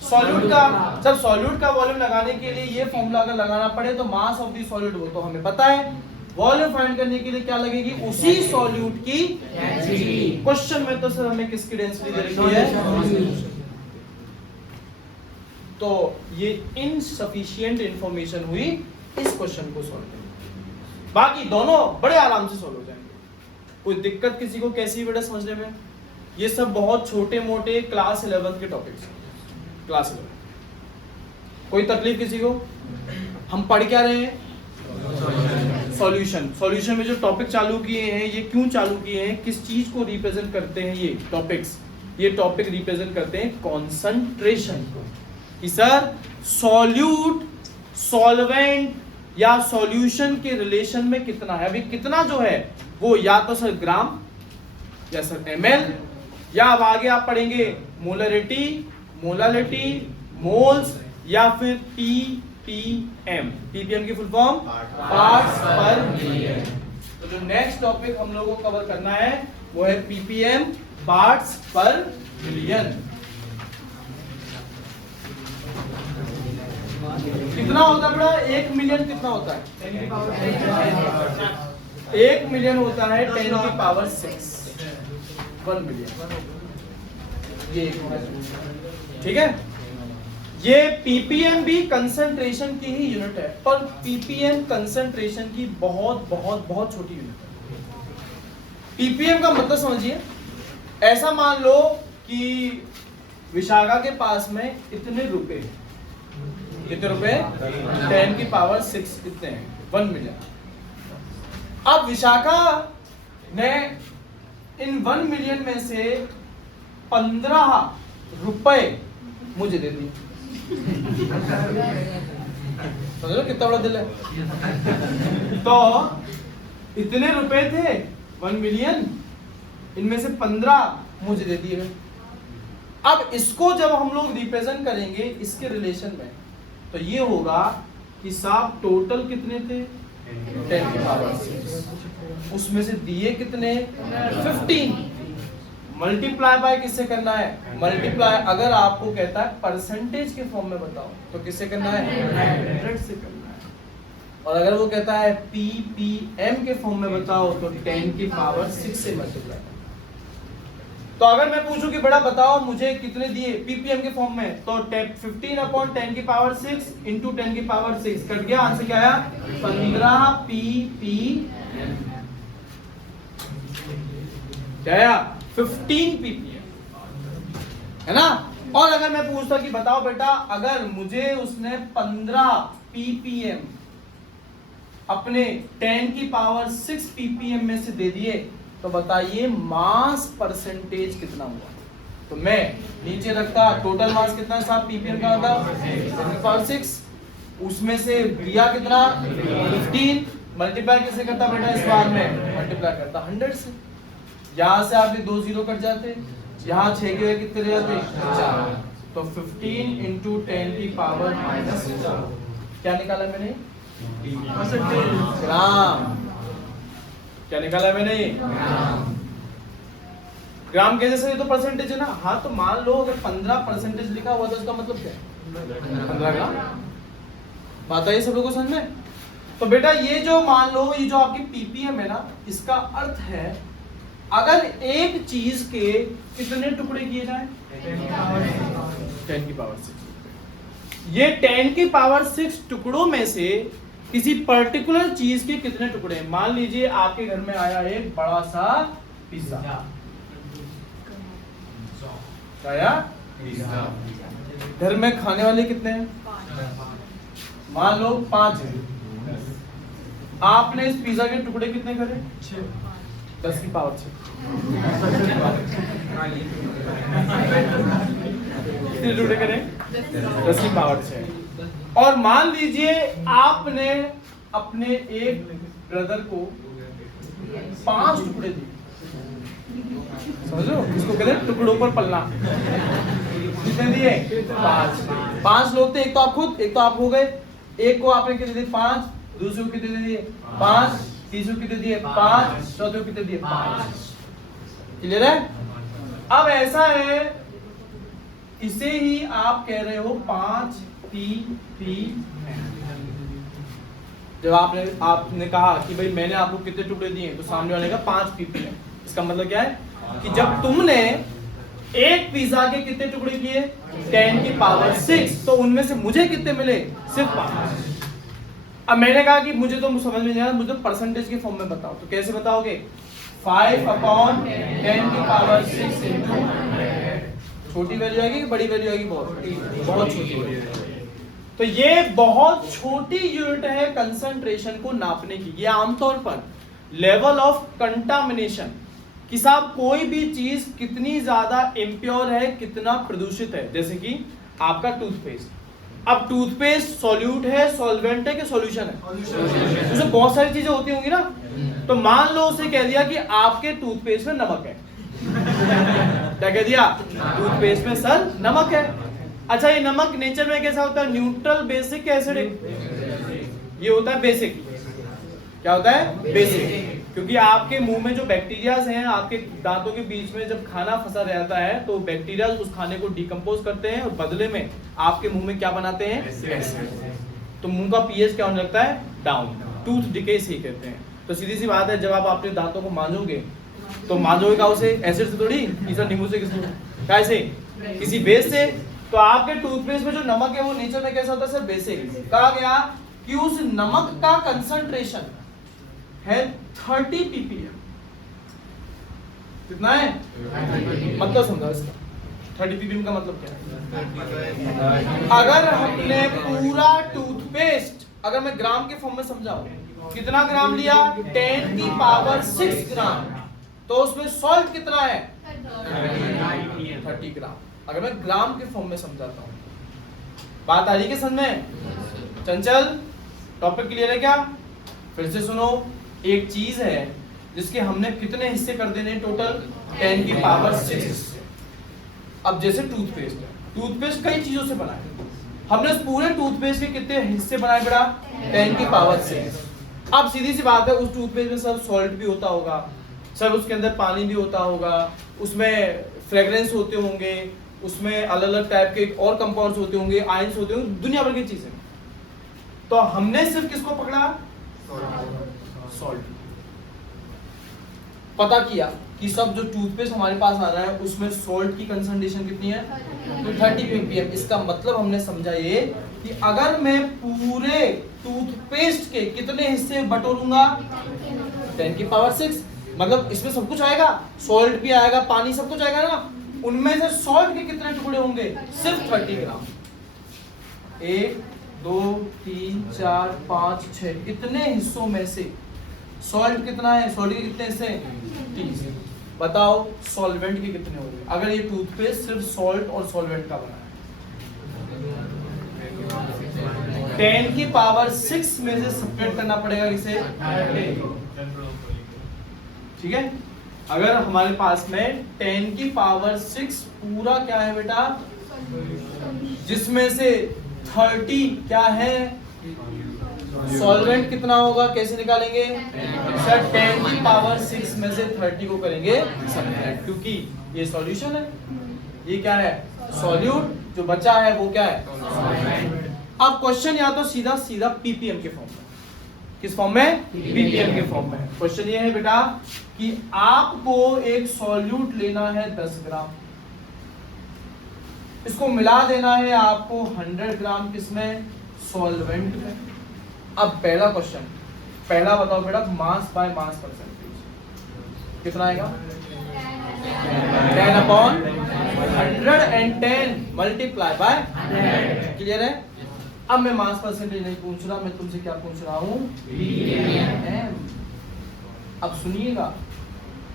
सॉल्यूट का। जब सॉल्यूट का वॉल्यूम लगाने के लिए ये फॉर्मूला अगर लगाना पड़े तो मास ऑफ दी सॉल्यूट, वो तो हमें पता है। वॉल्यूम फाइंड करने के लिए क्या लगेगी? उसी सॉल्यूट की डेंसिटी। क्वेश्चन में तो सर हमें किसकी डेंसिटी दे रखी है? तो ये इनसफिशिएंट इंफॉर्मेशन हुई इस क्वेश्चन को सॉल्व करने। बाकी दोनों बड़े आराम से सॉल्व हो जाएंगे। कोई दिक्कत किसी को कैसी बेटा समझने में? ये सब बहुत छोटे मोटे क्लास 11 के टॉपिक्स। क्लास 11 कोई तकलीफ किसी को? हम पढ़ क्या रहे हैं? सॉल्यूशन। सॉल्यूशन में जो टॉपिक चालू किए हैं ये क्यों चालू किए हैं? किस चीज को रिप्रेजेंट करते हैं ये टॉपिक्स? ये टॉपिक रिप्रेजेंट करते हैं कंसंट्रेशन को। कि सर सॉल्यूट सॉल्वेंट या सॉल्यूशन के रिलेशन में कितना है। अभी कितना जो है वो या तो सर ग्राम या सर ml, या अब आगे आप पढ़ेंगे मोलरिटी, मोलालिटी, मोल्स, या फिर ppm। ppm की फुल फॉर्म पार्ट्स पर मिलियन। तो जो नेक्स्ट टॉपिक हम लोगों को कवर करना है वो है ppm, पार्ट्स पर मिलियन। कितना होता है बेटा? 1 मिलियन कितना होता है? 1 मिलियन होता है 10 की पावर 6। 1 मिलियन ये, ठीक है। ये ppm भी कंसंट्रेशन की ही यूनिट है, पर ppm कंसंट्रेशन की बहुत बहुत बहुत छोटी यूनिट है। ppm का मतलब समझिए, ऐसा मान लो कि विशाखा के पास में इतने रुपए, कितने रुपए? 10 की पावर 6 कितने हैं? 1 मिलियन। अब विशाखा ने इन 1 मिलियन में से 15 रुपए मुझे दे दिए। समझ लो कितना बड़ा दिल है। तो इतने रुपए थे 1 मिलियन, इनमें से 15 मुझे दे दिए गए। अब इसको जब हम लोग रिप्रेजेंट करेंगे इसके रिलेशन में, तो ये होगा कि साहब टोटल कितने थे 10 की पावर 6, उसमें से दिए कितने 15, मल्टीप्लाई बाय किससे करना है, मल्टीप्लाई अगर आपको कहता है परसेंटेज के फॉर्म में बताओ तो किससे करना है 100 से करना है, और अगर वो कहता है ppm के फॉर्म में बताओ तो 10 की पावर 6 से मल्टीप्लाई। तो अगर मैं पूछूं कि बेटा बताओ मुझे कितने दिए ppm के फॉर्म में, तो 15 अपॉन 10 की पावर 6 इंटू 10 की पावर 6 कट गया, आंसर क्या आया 15 ppm, क्या आया 15 ppm, है ना। और अगर मैं पूछता कि बताओ बेटा अगर मुझे उसने 15 ppm अपने 10 की पावर 6 ppm में से दे दिए, तो बताइए मास परसेंटेज कितना हुआ। तो मैं नीचे रखता टोटल मास कितना साहब ppm का था 6, उसमें से दिया कितना 15, मल्टीप्लाई कैसे करता बेटा इस बार में मल्टीप्लाई करता 100 से, यहां से आपके 2 जीरो कट जाते, यहाँ 6 के कितने रह जाते 4, तो 15 इंटू 10 की पावर -4 क्या निकाला मैंने ग्राम, क्या निकाला मैंने ग्राम के जैसे, ये तो परसेंटेज है ना। हाँ तो मान लो अगर 15% लिखा हुआ तो इसका मतलब क्या है 15 ग्राम, बात आई सब लोगों को समझ में। तो बेटा ये जो मान लो ये जो आपकी ppm है ना, इसका अर्थ है अगर एक चीज के कितने टुकड़े किए जाए 10 की पावर 6, ये 10 की पावर 6 टुकड़ों में से किसी पर्टिकुलर चीज के कितने टुकड़े। मान लीजिए आपके घर में आया एक बड़ा सा पिज्जा, आया घर में खाने वाले कितने हैं, मान लो 5 हैं, आपने इस पिज्जा के टुकड़े कितने करे 10 की पावर 6 कितने टुकड़े करें 10 की पावर 6। और मान लीजिए आपने अपने एक ब्रदर को 5 टुकड़े दिए, समझो इसको कहते हैं टुकड़ों पर पलना। कितने दिए 5 लोग थे, एक तो आप खुद, एक तो आप हो गए, एक को आपने कितने दिए 5, दूसरे को कितने दिए 5, तीसरे को कितने दिए 5, चौथे को कितने दिए 5। क्लियर है। अब ऐसा है इसे ही आप कह रहे हो 5 ppm। जब आपने कहा कि भाई मैंने आपको कितने टुकड़े दिए, तो सामने वाले का 5 ppm, इसका मतलब क्या है कि जब तुमने एक पिज्जा के कितने टुकड़े किए 10 की पावर 6, तो उनमें से मुझे कितने मिले सिर्फ 5। अब मैंने कहा कि मुझे तो समझ में नहीं आया, मुझे परसेंटेज के फॉर्म में बताओ, तो कैसे बताओगे 5 अपॉन 10 की पावर 6 इंटू, छोटी वैल्यू आएगी कि बड़ी वैल्यू आएगी, बहुत छोटी वैल्यू। तो ये बहुत छोटी यूनिट है कंसंट्रेशन को नापने की। ये आमतौर पर लेवल ऑफ कंटामिनेशन कि साहब कोई भी चीज कितनी ज्यादा इम्प्योर है, कितना प्रदूषित है। जैसे कि आपका टूथपेस्ट, अब टूथपेस्ट सॉल्यूट है, सॉल्वेंट है कि सॉल्यूशन है, उसमें बहुत सारी चीजें होती होंगी ना। तो मान लो उसे कह दिया कि आपके टूथपेस्ट में नमक है, क्या कह दिया टूथपेस्ट में सर नमक है। अच्छा ये नमक नेचर में कैसा होता है, न्यूट्रल बेसिक एसिडिक, ये होता है बेसिक। क्या होता है बेसिक, क्योंकि आपके मुंह में जो बैक्टीरियाज हैं, आपके दांतों के बीच में जब खाना फंसा रहता है तो बैक्टीरिया उस खाने को डिकम्पोज करते हैं और बदले में आपके मुंह में क्या बनाते हैं एसिड। तो मुंह का पीएच क्या होने लगता है डाउन, टूथ डिके से कहते हैं। तो सीधी सी बात है, जब आप अपने दांतों को मांजोगे तो मांजोगे का उसे एसिड से थोड़ी, किसी नींबू से, कैसे किसी बेस से। तो आपके टूथपेस्ट में जो नमक है वो नेचर में कैसा होता है सर बेसिक। कहा गया कि उस नमक का कंसंट्रेशन है 30 ppm। कितना है मतलब समझा इसका, 30 ppm का मतलब क्या है। अगर हमने पूरा टूथपेस्ट, अगर मैं ग्राम के फॉर्म में समझाऊं, कितना ग्राम लिया 10 की पावर 6 ग्राम, तो उसमें सॉल्ट कितना है 30 ग्राम। अगर मैं ग्राम के फॉर्म में समझाता हूँ, बात आ रही है कि समझ में? चंचल, टॉपिक क्लियर है क्या? फिर से सुनो, एक चीज है जिसके हमने कितने हिस्से कर देने टोटल 10 की पावर 6 हिस्से। अब जैसे टूथपेस्ट है, टूथपेस्ट कई चीजों से बना है, हमने उस पूरे टूथपेस्ट के कितने हिस्से बनाए बेटा 10 की पावर 6। अब सीधी सी बात है, उस टूथपेस्ट में सब सॉल्ट भी होता होगा, सब उसके अंदर पानी भी होता होगा, उसमें फ्रेग्रेंस होते होंगे, उसमें अलग अलग टाइप के और कंपाउंड्स होते होंगे, आयंस होते होंगे, दुनिया भर की चीजें। तो हमने सिर्फ किसको पकड़ा? सॉल्ट। पता किया कि सब जो टूथपेस्ट हमारे पास आ रहा है उसमें सॉल्ट की कंसंट्रेशन कितनी है? तो 30 ppm। इसका मतलब हमने समझा ये कि अगर मैं पूरे टूथपेस्ट के कितने हिस्से बटोरूंगा 10 की पावर 6, मतलब इसमें सब कुछ आएगा, सॉल्ट भी आएगा, पानी सब कुछ आएगा ना, उनमें से सॉल्ट के कितने टुकड़े होंगे? सिर्फ 30 ग्राम। 1 2 3 4 5 6 इतने हिस्सों में से सॉल्ट कितना है? सॉल्ट के कितने हिस्से? 30। बताओ सॉल्वेंट के कितने होंगे अगर ये टूथपेस्ट सिर्फ सॉल्ट और सॉल्वेंट का बना है? 10 की पावर 6 में से सब्ट्रैक्ट करना पड़ेगा किसे? ठीक है। अगर हमारे पास में 10 की पावर 6 पूरा क्या है बेटा, जिसमें से 30 क्या है? सॉल्वेंट कितना होगा कैसे निकालेंगे? सर 10 की पावर 6 में से 30 को करेंगे सब्ट्रैक्ट, क्योंकि ये सॉल्यूशन है, ये क्या है? सॉल्यूट। जो बचा है वो क्या है? अब क्वेश्चन या तो सीधा सीधा पीपीएम के फॉर्म में, किस फॉर्म में? पीपीएम के फॉर्म में। क्वेश्चन ये है बेटा कि आपको एक सॉल्यूट लेना है 10 ग्राम, इसको मिला देना है आपको 100 ग्राम किसमें? सॉल्वेंट में। अब पहला क्वेश्चन, पहला बताओ बेटा, मास बाय मास परसेंटेज कितना आएगा? 10/110 मल्टीप्लाई बाय 100। क्लियर है? अब मैं मास परसेंटेज नहीं पूछ रहा, मैं तुमसे क्या पूछ रहा हूं? अब सुनिएगा,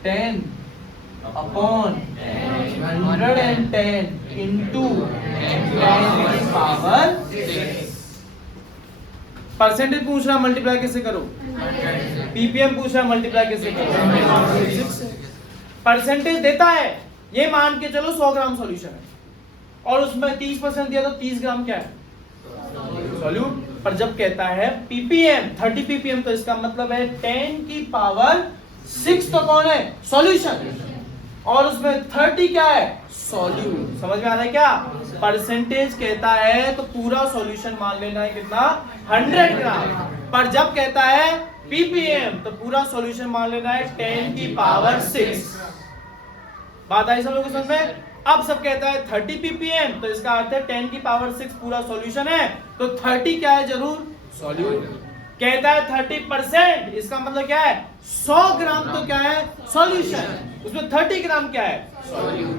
10/110 इंटू 10 की पावर 6। परसेंटेज पूछ रहा, मल्टीप्लाई कैसे करो? पीपीएम पूछ रहा, मल्टीप्लाई कैसे करो? परसेंटेज देता है, ये मान के चलो 100 ग्राम सॉल्यूशन है और उसमें 30% दिया तो 30 ग्राम क्या है? सॉल्यूट। पर जब कहता है पीपीएम 30 पीपीएम, तो इसका मतलब है 10 की पावर 6 तो कौन है? सॉल्यूशन, और उसमें 30 क्या है? सॉल्यूट। समझ में आ रहा है क्या? परसेंटेज कहता है तो पूरा सॉल्यूशन मान लेना है कितना? 100 ग्राम। पर जब कहता है पीपीएम तो पूरा सॉल्यूशन मान लेना है 10 की पावर 6। बात आई सब लोगों को समझ में? अब सब कहता है 30 ppm, तो इसका अर्थ है 10 की पावर 6 पूरा सॉल्यूशन है, तो 30 क्या है? जरूर सॉल्यूट। कहता है 30%, इसका मतलब क्या है? 100 ग्राम तो क्या है? सॉल्यूशन, उसमें 30 ग्राम क्या है? सॉल्यूट।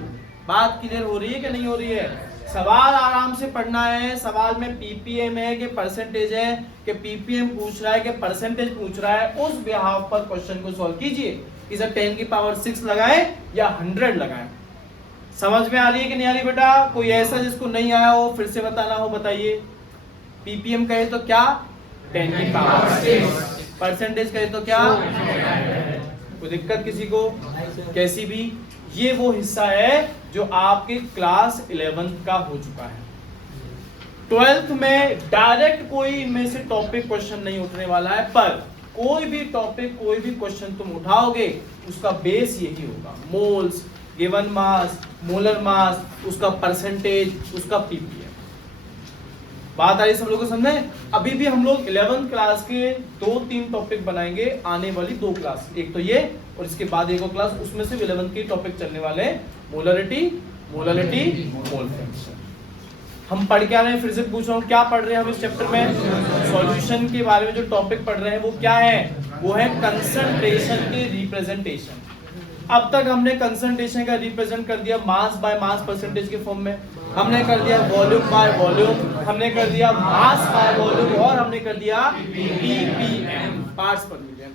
बात क्लियर हो रही है कि नहीं हो रही है? सवाल आराम से पढ़ना है। सवाल में पीपीएम है कि परसेंटेज है, कि पीपीएम पूछ रहा है कि परसेंटेज पूछ रहा है, उस बिहाफ पर क्वेश्चन को सॉल्व कीजिए कि सर 10 की पावर 6 लगाए या 100 लगाए। समझ में आ रही है कि नहीं आ रही बेटा? कोई ऐसा जिसको नहीं आया हो फिर से बताना हो, बताइए। पीपीएम कहे तो क्या? 10 की पावर 6। परसेंटेज कहे तो क्या? कोई दिक्कत किसी को? कैसी भी? ये वो हिस्सा है जो आपके क्लास 11 का हो चुका है। 12th में डायरेक्ट कोई इनमें से टॉपिक क्वेश्चन नहीं उठने वाला है, पर कोई भी टॉपिक, कोई भी क्वेश्चन तुम उठाओगे उसका बेस यही होगा। Moles, given mass, molar mass, उसका परसेंटेज, उसका पीपीएम। बात आ रही सब लोगों को समझ में? अभी भी हम लोग 11th क्लास के 2-3 टॉपिक बनाएंगे आने वाली 2 क्लास, एक तो ये और इसके बाद एक और क्लास, उसमें से 11th के टॉपिक चलने वाले मोलरिटी, मोलरिटी, मोल फ्रैक्शन। हम पढ़ के आ रहे हैं, फिर से पूछ रहा हूँ, क्या पढ़ रहे हैं हम इस चैप्टर में? सॉल्यूशन के बारे में जो टॉपिक पढ़ रहे हैं वो क्या है? वो है कंसंट्रेशन के रिप्रेजेंटेशन। अब तक हमने कंसंट्रेशन का रिप्रेजेंट कर दिया मास बाय मास परसेंटेज के फॉर्म में, हमने कर दिया वॉल्यूम बाय वॉल्यूम, हमने कर दिया मास बाय वॉल्यूम, और हमने कर दिया पीपीएम, पार्ट्स पर मिलियन।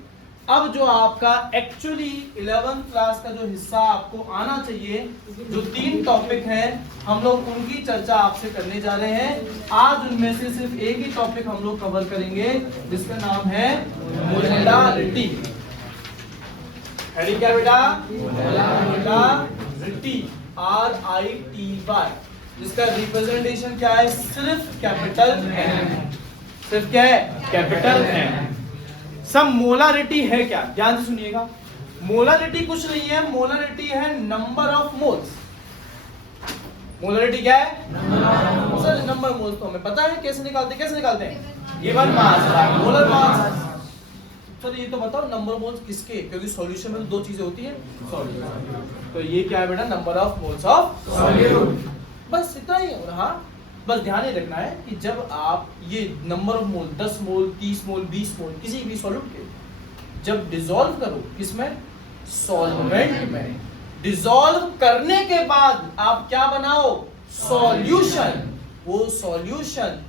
अब जो आपका एक्चुअली 11th क्लास का जो हिस्सा आपको आना चाहिए, जो 3 टॉपिक हैं, हम लोग उनकी चर्चा आपसे करने जा रहे हैं। आज उनमें से सिर्फ एक ही टॉपिक हम लोग कवर करेंगे, जिसका नाम है मोडालिटी। हेडिंग क्या बेटा? मोडालिटी, RITY, जिसका रिप्रेजेंटेशन क्या है? सिर्फ कैपिटल M। सिर्फ क्या है? Capital M। सब मोलारिटी है क्या? ध्यान से सुनिएगा। मोलारिटी कुछ नहीं है, मोलारिटी है नंबर ऑफ मोल्स। मोलारिटी क्या है? सर नंबर मोल्स तो हमें पता है, कैसे निकालते हैं? Given mass by molar mass. Sir ये तो बताओ नंबर मोल्स किसके, क्योंकि सॉल्यूशन में तो 2 चीजें होती है, सॉल्यूट। तो ये क्या है बेटा? Number of moles of solute. बस इतना ही है। हाँ बस ध्यान ही रखना है कि जब आप ये नंबर ऑफ मोल 10 मोल 30 मोल 20 मोल किसी भी सॉल्यूट के जब डिसॉल्व करो, किसमें? सॉल्वेंट में। डिसॉल्व करने के बाद आप क्या बनाओ? सॉल्यूशन। वो सॉल्यूशन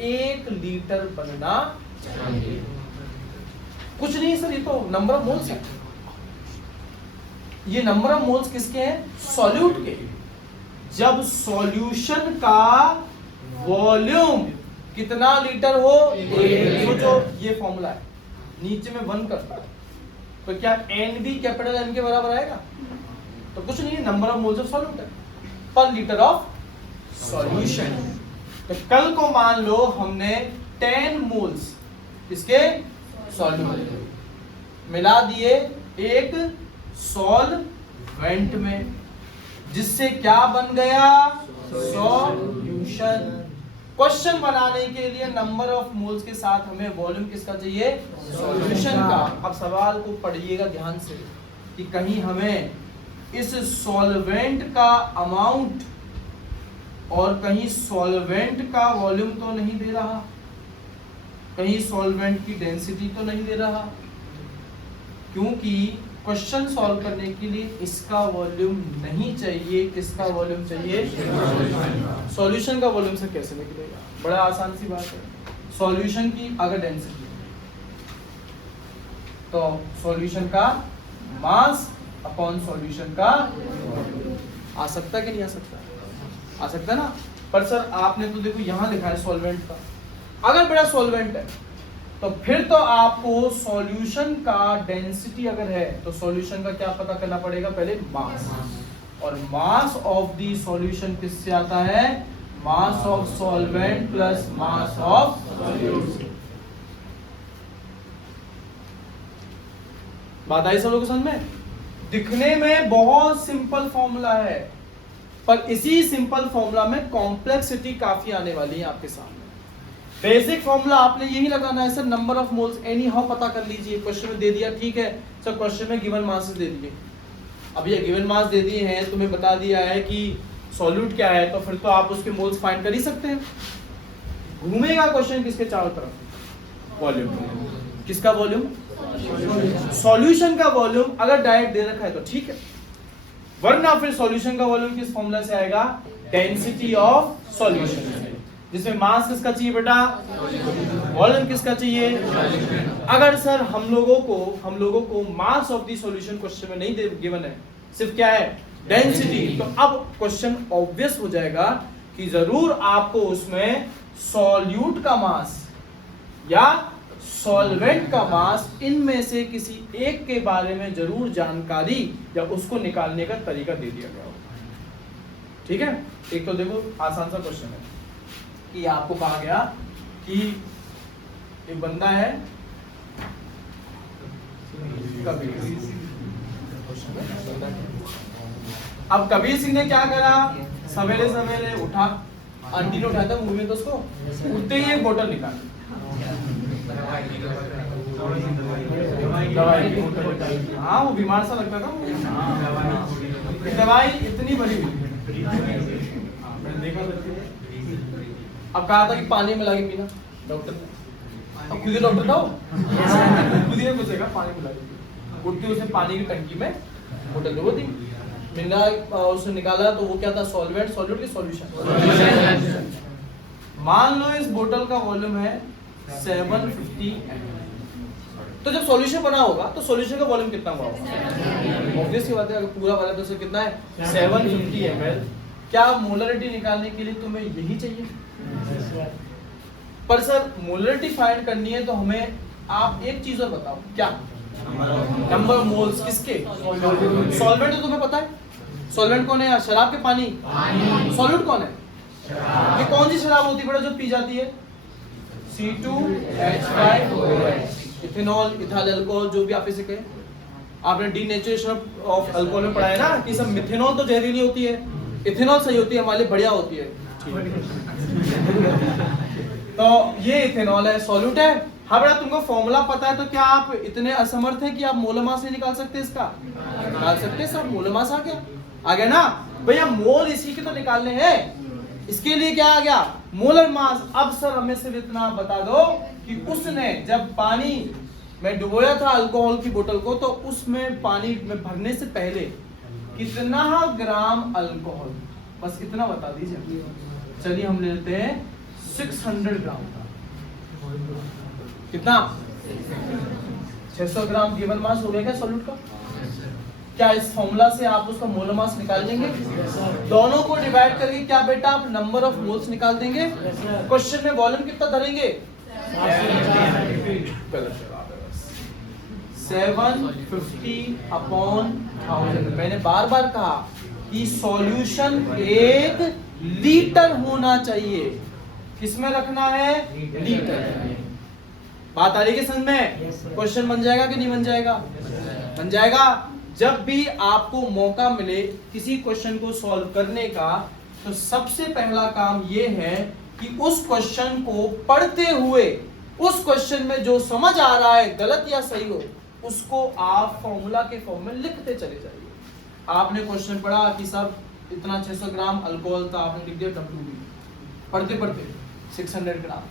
1 लीटर बनना चाहिए। कुछ नहीं सर, ये तो नंबर ऑफ मोल्स है। ये नंबर ऑफ मोल्स किसके हैं? सॉल्यूट के। जब सॉल्यूशन का वॉल्यूम कितना लीटर हो? 1। सोचो ये फॉर्मूला है, नीचे में 1 करता है, तो क्या N भी कैपिटल M के बराबर आएगा? तो कुछ नहीं, number of moles of solute है पर लीटर ऑफ सॉल्यूशन। तो कल को मान लो हमने 10 मोल्स इसके सॉल्यूट मिला दिए एक सॉल्वेंट में, जिससे क्या बन गया? सॉल्यूशन। क्वेश्चन बनाने के लिए नंबर ऑफ मोल्स के साथ हमें वॉल्यूम किसका चाहिए? सॉल्यूशन का। अब सवाल को पढ़िएगा ध्यान से कि कहीं हमें इस सॉल्वेंट का अमाउंट और कहीं सॉल्वेंट का वॉल्यूम तो नहीं दे रहा, कहीं सॉल्वेंट की डेंसिटी तो नहीं दे रहा, क्योंकि क्वेश्चन सॉल्व करने के लिए इसका वॉल्यूम नहीं चाहिए। किसका वॉल्यूम चाहिए? सॉल्यूशन का वॉल्यूम से कैसे निकलेगा? बड़ा आसान सी बात है। सॉल्यूशन की अगर डेंसिटी तो सॉल्यूशन का मास अपॉन सॉल्यूशन का आ सकता कि नहीं आ सकता? आ सकता ना। पर सर आपने तो देखो यहाँ लिखा है सॉल्वेंट का। अगर बड़ा सॉल्वेंट है तो फिर तो आपको सॉल्यूशन का डेंसिटी अगर है तो सॉल्यूशन का क्या पता करना पड़ेगा? पहले मास। और मास ऑफ द सॉल्यूशन किससे आता है? मास of solvent plus mass of solute. बात आई सब लोगों को समझ में? दिखने में बहुत सिंपल फॉर्मूला है, पर इसी सिंपल फॉर्मूला में कॉम्प्लेक्सिटी काफी आने वाली है आपके सामने। बेसिक फॉर्मूला आपने यही लगाना है sir, number of moles any how पता कर लीजिए। क्वेश्चन में दे दिया, ठीक है सर, क्वेश्चन में गिवन मास दे दिए। अब ये गिवन मास दे दिए हैं, तुम्हें बता दिया है कि सॉल्यूट क्या है, तो फिर तो आप उसके मोल्स फाइंड कर ही सकते हैं। घूमेगा क्वेश्चन किसके चारों तरफ? वॉल्यूम। किसका वॉल्यूम? सॉल्यूशन का वॉल्यूम। अगर डायरेक्ट दे रखा है तो ठीक है, वरना फिर सॉल्यूशन का वॉल्यूम किस फॉर्मूला से आएगा? डेंसिटी ऑफ सॉल्यूशन, जिसमें मास किसका चाहिए बेटा? वॉल्यूम किसका चाहिए? अगर सर हम लोगों को मास ऑफ द सॉल्यूशन क्वेश्चन में नहीं गिवन है, सिर्फ क्या है? डेंसिटी। तो अब क्वेश्चन ऑब्वियस हो जाएगा कि जरूर आपको उसमें सॉल्यूट का मास या सॉल्वेंट का मास, इनमें से किसी एक के बारे में जरूर जानकारी या उसको निकालने का तरीका दे दिया गया होगा। ठीक है, एक तो देखो आसान सा क्वेश्चन है कि आपको कहा गया कि एक बंदा है कबीर। अब कबीर सिंह ने क्या करा? सवेरे सवेरे उठा, आंटी ने उठाया था मुंह में, तो उसको उठते ही एक बोतल निकाली, दवाई की बोतल। हाँ वो बीमार सा लगता था, दवाई इतनी बड़ी मैंने देखा। अब कहा था कि पानी मिला के पीना डॉक्टर ने। अब खुद ही डॉक्टर था वो, खुद ही पूछेगा पानी मिला के। उठ के उसने पानी की टंकी में बोतल दो दी, मिला उसने निकाला तो वो क्या था? सॉल्वेंट, सॉल्यूट की सॉल्यूशन। मान लो इस बोतल का वॉल्यूम है 750 ml। तो जब सॉल्यूशन बना होगा तो सॉल्यूशन का वॉल्यूम कितना हुआ होगा? ऑब्वियस सी बात है, अगर पूरा वाला तो उसका कितना है 750 ml। क्या मोलरिटी निकालने के लिए तुम्हें यही चाहिए? पर सर मोलरिटी फाइंड करनी है तो हमें आप एक चीज और बताओ, क्या? नंबर ऑफ मोल्स किसके? सॉल्वेंट तो तुम्हें पता है, सॉल्वेंट कौन है? शराब के पानी। सॉल्यूट कौन है? ये कौन सी शराब होती है बेटा जो पी जाती है? C2H5OH, इथेनॉल, इथाइल अल्कोहल, जो भी आप इसे कहें। आपने डीनेचुरेशन ऑफ अल्कोहल में पढ़ा है ना कि सब मिथेनॉल तो जहरीली होती है, इथेनॉल सही होती है, हमारे लिए बढ़िया होती है। तो ये इथेनॉल है, सॉल्यूट है। हाँ बेटा तुमको फॉर्मूला पता है तो क्या आप इतने असमर्थ हैं कि आप मोलर मास नहीं निकाल सकते? इसका निकाल सकते हैं सब, मोलर मास आ गया ना भैया। मोल इसी के तो निकालने हैं, इसके लिए क्या आ गया? Molar mass. अब सर हमें सिर्फ इतना बता दो कि उसने जब पानी में डुबोया था अल्कोहल की बोतल को, तो उसमें पानी में भरने से पहले कितना ग्राम अल्कोहल, बस इतना बता दीजिए। चलिए हम ले लेते हैं 600 ग्राम का। कितना? 600 ग्राम गिवन मास हो गया क्या सॉल्यूट का? क्या इस फॉर्मूला से आप उसका मोलर मास निकाल लेंगे? दोनों को डिवाइड करके क्या बेटा आप नंबर ऑफ मोल्स निकाल देंगे? क्वेश्चन में वॉल्यूम कितना धरेंगे? 750/1000। मैंने बार बार कहा कि सॉल्यूशन 1 लीटर होना चाहिए। किसमें रखना है? लीटर। बात आ रही है समझ में? क्वेश्चन बन जाएगा कि नहीं बन जाएगा? बन जाएगा। जब भी आपको मौका मिले किसी क्वेश्चन को सॉल्व करने का, तो सबसे पहला काम यह है कि उस क्वेश्चन को पढ़ते हुए उस क्वेश्चन में जो समझ आ रहा है, गलत या सही हो, उसको आप फॉर्मूला के फॉर्म में लिखते चले जाइए। आपने क्वेश्चन पढ़ा कि सब इतना 600 ग्राम अल्कोहल था, आपने लिख दिया WB। पढ़ते पढ़ते 600 ग्राम।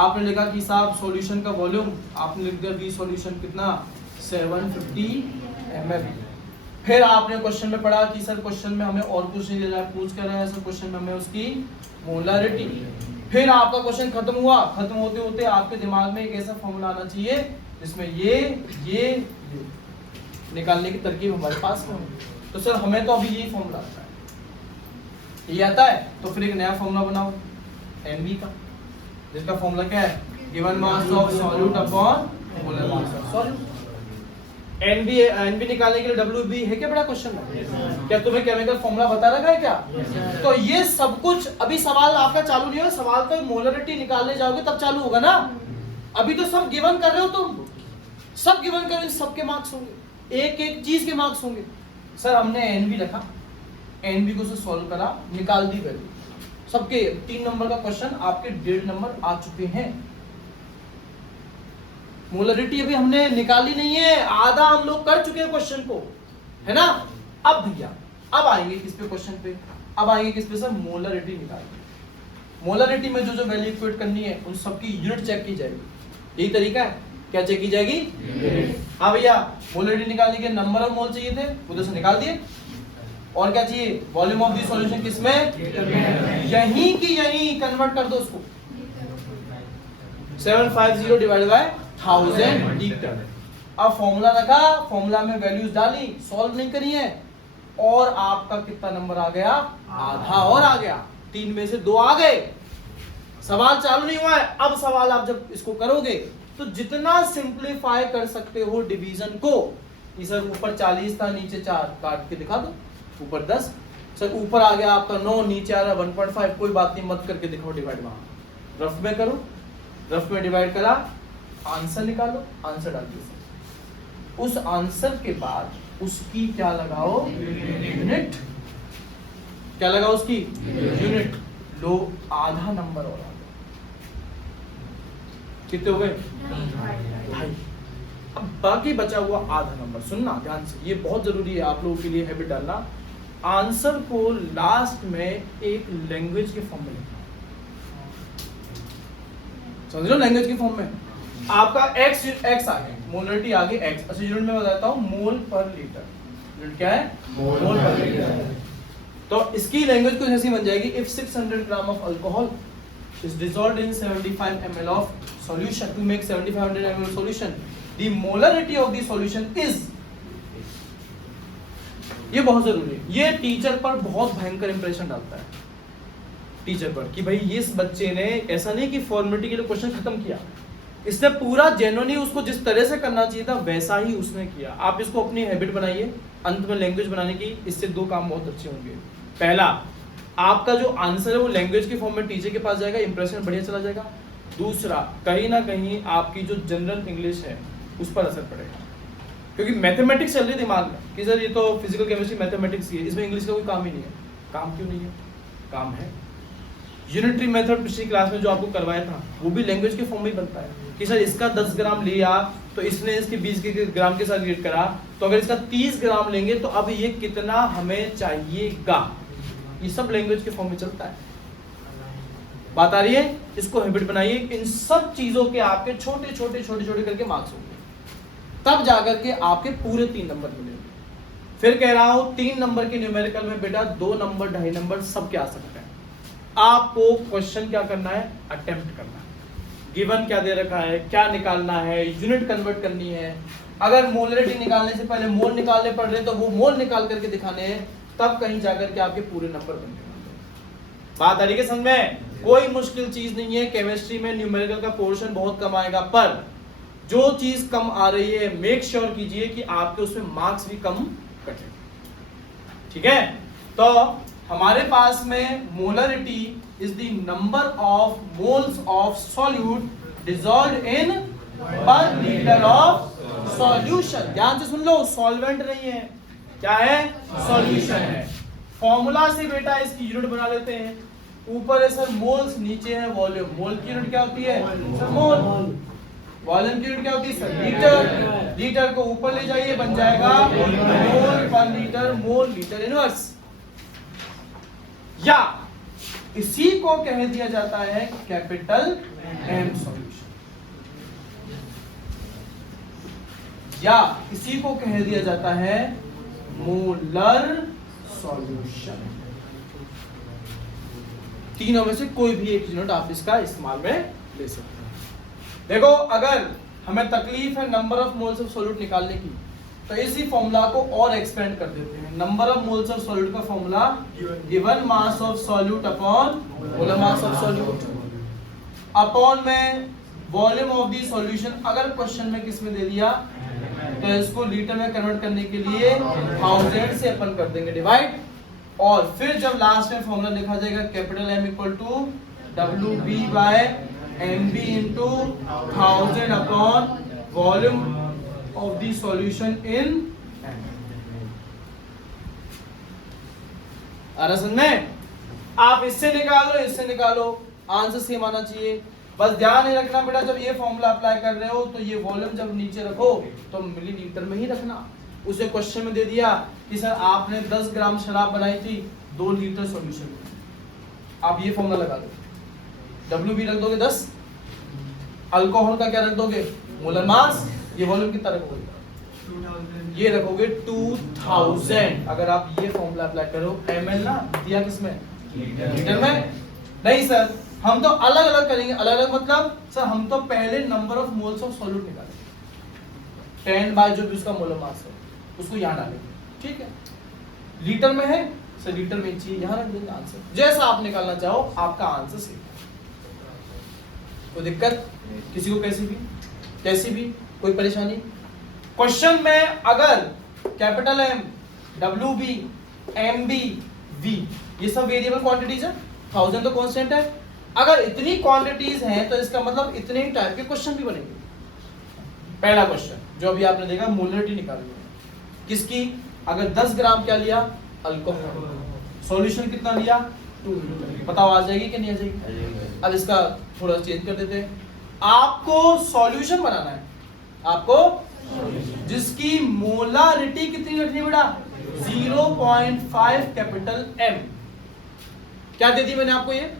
आपने लिखा कि साहब सॉल्यूशन का वॉल्यूम, आपने लिख दिया V सॉल्यूशन कितना? 750 ml। फिर आपने क्वेश्चन में पढ़ा कि सर क्वेश्चन में हमें और कुछ नहीं दे रहा है, पूछ कर रहे हैं सर क्वेश्चन में हमें उसकी मोलारिटी। फिर आपका क्वेश्चन खत्म हुआ, खत्म होते होते आपके दिमाग में एक ऐसा फॉर्मूला आना चाहिए जिसमें ये निकालने की तरकीब हमारे पास हो। तो सर हमें तो अभी यही फॉर्मूला आता है, ये आता है, तो फिर एक नया फॉर्मूला बनाओ NV का, जिसका फॉर्मूला क्या है? Given mass of solute upon molar mass of solute. NV निकालने के लिए WB है क्या बड़ा क्वेश्चन में? क्या तुम्हें केमिकल फॉर्मूला बता रखा है क्या? तो ये सब कुछ अभी सवाल आपका चालू नहीं हुआ, सवाल तो मोलरिटी निकालने जाओगे तब चालू होगा ना। अभी तो सब गिवन कर रहे हो तुम, सब गिवन कर रहे हो, सबके मार्क्स होंगे, एक एक चीज के मार्क्स होंगे। सर हमने NV रखा, NV को सॉल्व करा, निकाल दी वैल्यू, सबके 3 नंबर का क्वेश्चन आपके 1.5 नंबर आ चुके हैं। मोलरिटी अभी हमने निकाली नहीं है, आधा हम लोग कर चुके हैं क्वेश्चन को, है ना। अब भैया अब आएंगे किस पे? क्वेश्चन पे अब आएंगे किस पे सर? मोलरिटी निकालेंगे। मोलरिटी में जो जो वैल्यू इक्वेट करनी है उन सबकी यूनिट चेक की जाएगी। यही तरीका है, क्या चेक की जाएगी? हाँ भैया, मोलरिटी निकालने के नंबर ऑफ मोल चाहिए थे, उधर से निकाल दिए। और क्या चाहिए? वॉल्यूम ऑफ द सॉल्यूशन किसमें? यहीं की यहीं कन्वर्ट कर दो उसको, 750 डिवाइडेड बाय 1000 लीटर। अब फॉर्मूला रखा, फॉर्मूला में वैल्यूज डाली, सॉल्व नहीं करी है, और आपका कितना नंबर आ गया? आधा और आ गया। 3 में से 2 आ गए। सवाल चालू नहीं हुआ है। अब सवाल आप जब इसको करोगे तो जितना सिंप्लीफाई कर सकते हो डिवीजन को, सर ऊपर 40 था, नीचे 4, काट के दिखा दो। ऊपर 10, सर ऊपर आ गया आपका 9, नीचे आ रहा 1.5, कोई बात नहीं, मत करके दिखाओ डिवाइड। वहां रफ में करो, रफ में डिवाइड करा, आंसर निकालो, आंसर डाल दो। उस आंसर के बाद उसकी क्या लगाओ? यूनिट। क्या लगाओ उसकी? यूनिट। लो आधा नंबर और आ गया। कितने हो गए? 2.5। अब बाकी बचा हुआ आधा नंबर, सुनना ध्यान से, ये बहुत जरूरी है आप लोगों के लिए हैबिट डालना। आंसर को लास्ट में एक लैंग्वेज के फॉर्म में लिखना, समझ लो, लैंग्वेज के फॉर्म में। आपका x आ गया, मोलरिटी आ गई x। अच्छा यूनिट में बताता हूं, मोल पर लीटर। यूनिट क्या है? मोल पर लीटर। तो इसकी लैंग्वेज कुछ ऐसी बन जाएगी, if 600 gram of alcohol is dissolved in 75 ml of solution to make 7500 ml solution, the molarity of the solution is, ये बहुत जरूरी है। ये टीचर पर बहुत भयंकर इंप्रेशन डालता है टीचर पर कि भाई इस बच्चे ने ऐसा नहीं कि फॉर्मेलिटी के लिए क्वेश्चन खत्म किया, इसने पूरा जेन्युइनली उसको जिस तरह से करना चाहिए था वैसा ही उसने किया। आप इसको अपनी हैबिट बनाइए अंत में लैंग्वेज बनाने की, इससे दो काम बहुत अच्छे होंगे। पहला, आपका जो आंसर है वो लैंग्वेज के फॉर्म में टीचर के पास जाएगा, इंप्रेशन बढ़िया चला जाएगा। दूसरा, कहीं ना कहीं आपकी जो जनरल इंग्लिश है उस पर असर पड़ेगा, क्योंकि मैथमेटिक्स चल रही है दिमाग में कि सर ये तो फिजिकल केमिस्ट्री मैथमेटिक्स ही है, इसमें इंग्लिश का कोई काम ही नहीं है। काम क्यों नहीं है? काम है। यूनिटरी मेथड पिछली क्लास में जो आपको करवाया था वो भी लैंग्वेज के फॉर्म में ही बनता है कि सर इसका 10 ग्राम लिया तो इसने इसके 20 ग्राम के साथ रिलेट करा, तो अगर इसका 30 ग्राम लेंगे तो अब ये कितना हमें चाहिएगा। ये सब लैंग्वेज के फॉर्म में चलता है। बात आ रही है? इसको हैबिट बनाइए। इन सब चीजों के आपके छोटे छोटे छोटे छोटे करके मार्क्स होंगे, तब जाकर के आपके पूरे 3 नंबर मिलेंगे। फिर कह रहा हूं 3 नंबर के न्यूमेरिकल में बेटा 2 नंबर 2.5 नंबर सब क्या आ सकते हैं। आपको क्वेश्चन क्या करना है? अटेम्प्ट करना है। गिवन क्या दे रखा है, क्या निकालना है, यूनिट कन्वर्ट करनी है। अगर मोलरिटी निकालने से पहले मोल निकालने पड़ रहे तो वो मोल निकाल करके दिखाने हैं, तब कहीं जाकर के आपके पूरे नंबर बनते हैं। बात आ रही है समझ में? कोई मुश्किल चीज नहीं है। केमिस्ट्री में न्यूमेरिकल का पोर्शन बहुत कम आएगा, पर जो चीज कम आ रही है मेक श्योर कीजिए कि आपके उसमें मार्क्स भी कम कटे। ठीक है? तो हमारे पास में molarity is the number of moles of solute dissolved इन पर लीटर ऑफ सॉल्यूशन। ध्यान से सुन लो, सॉल्वेंट नहीं है, क्या है? सॉल्यूशन है। फॉर्मूला से बेटा इसकी यूनिट बना लेते हैं। ऊपर है सर मोल्स, नीचे है वॉल्यूम। मोल की यूनिट क्या होती है सर? मोल। वॉल्यूम की यूनिट क्या होती है सर? लीटर। लीटर को ऊपर ले जाइए, बन जाएगा मोल पर लीटर, मोल लीटर इनवर्स। या इसी को कह दिया जाता है कैपिटल एम सॉल्यूशन, या इसी को कह दिया जाता है मोलर सॉल्यूशन। तीनों में से कोई भी एक यूनिट आप इसका इस्तेमाल में ले सकते हैं। देखो, अगर हमें तकलीफ है number of moles of solute निकालने की, तो इसी फॉर्मूला को और एक्सपेंड कर देते हैं। Number of moles of solute का formula given mass of solute upon molar mass of solute upon में वॉल्यूम ऑफ द सॉल्यूशन। अगर क्वेश्चन में किस में दे दिया तो इसको लीटर में कन्वर्ट करने के लिए 1000 से अपन कर देंगे डिवाइड, और फिर जब लास्ट में फॉर्मूला लिखा जाएगा capital M equal to WB by MB into 1000 upon volume of the solution in. समझ में? आप इससे निकालो, इससे निकालो, आंसर सेम आना चाहिए। बस ध्यान ही रखना बेटा, जब ये फॉर्मूला अप्लाई कर रहे हो तो ये वॉल्यूम जब नीचे रखो तो मिलीलीटर में ही रखना। उसे क्वेश्चन में दे दिया कि सर आपने 10 ग्राम शराब बनाई थी 2 लीटर सॉल्यूशन में, आप ये फॉर्मूला लगा दो। WB रख दोगे 10, अल्कोहल का क्या रख दोगे? Molar mass. ये वॉल्यूम कितना रखोगे? ये रखोगे 2000। अगर आप ये फॉर्मूला अप्लाई करो, ml ना दिया किसमें? लीटर में। नहीं सर, हम तो अलग अलग करेंगे। अलग अलग मतलब सर हम तो पहले number of moles of solute निकालेंगे, 10 बाय जो भी उसका मोलर मास है उसको यहाँ डालेंगे। ठीक है? लीटर में है सर, लीटर में चाहिए, यहाँ रख देंगे आंसर। जैसा आप निकालना चाहो आपका आंसर सेम। कोई दिक्कत किसी को? कैसी भी कोई परेशानी? क्वेश्चन में अगर capital M, WB, MB, V ये सब वेरिएबल क्वांटिटीज है, 1000 तो कांस्टेंट है। अगर इतनी क्वांटिटीज हैं तो इसका मतलब इतने ही टाइप के क्वेश्चन भी बनेंगे। पहला क्वेश्चन जो अभी आपने देखा, मोलरिटी निकालनी है किसकी? अगर 10 ग्राम क्या लिया? अल्कोहल। सॉल्यूशन कितना लिया? 2 लीटर। बताओ आ जाएगी कि नहीं आ जाएगी? अब इसका थोड़ा चेंज कर देते हैं। आपको सॉल्यूशन बनाना है, आपको जिसकी मोलारिटी कितनी रखनी है बेटा? 0.5 कैपिटल M। क्या दे दी मैंने आपको? ये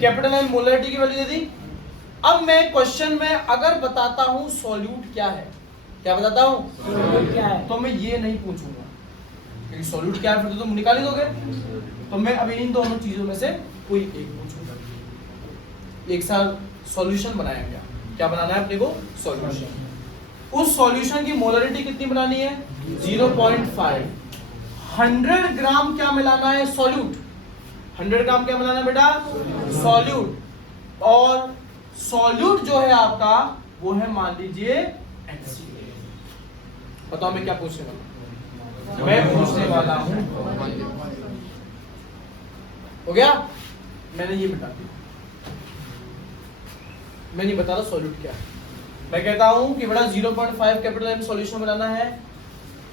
कैपिटल M मोलारिटी की वैल्यू दे दी। अब मैं क्वेश्चन में अगर बताता हूं सॉल्यूट क्या है, क्या बताता हूं सॉल्यूट क्या है, तो मैं ये नहीं पूछूंगा क्योंकि सॉल्यूट क्या है फिर तो तुम निकाल ही दोगे। तो मैं अभी इन दोनों चीजों में से कोई एक पूछूंगा। एक साथ सॉल्यूशन बनाया गया, क्या बनाना है अपने को? सॉल्यूशन। उस सॉल्यूशन की मोलरिटी कितनी बनानी है 0.5। 100 ग्राम क्या मिलाना है सॉल्यूट, 100 ग्राम क्या मिलाना है बेटा सॉल्यूट, और सॉल्यूट जो है आपका वो है मान लीजिए HCl। बताओ मैं क्या पूछने वाला हूं, मैं पूछने वाला हूं हो गया, मैंने ये बता दिया, मैं नहीं बता रहा सॉल्यूट क्या है। मैं कहता हूं कि बड़ा 0.5 कैपिटल M सॉल्यूशन मिलाना है,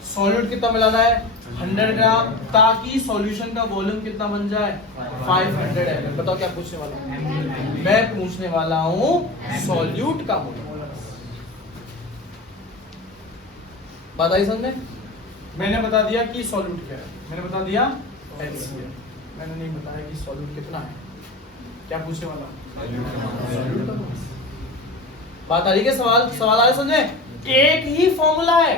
सॉल्यूट कितना मिलाना है 100 ग्राम, ताकि सॉल्यूशन का वॉल्यूम कितना बन जाए 500 ml। बताओ क्या पूछने वाला हूं, मैं पूछने वाला हूं सॉल्यूट का वॉल्यूम। बात आई समझ में? मैंने बता दिया कि सॉल्यूट क्या है, मैंने बता दिया HCl, मैंने नहीं बताया कि सॉल्यूट कितना है। क्या पूछने वाला सॉल्यूट का। बात आ रही है, सवाल आए समझे? एक ही फॉर्मूला है,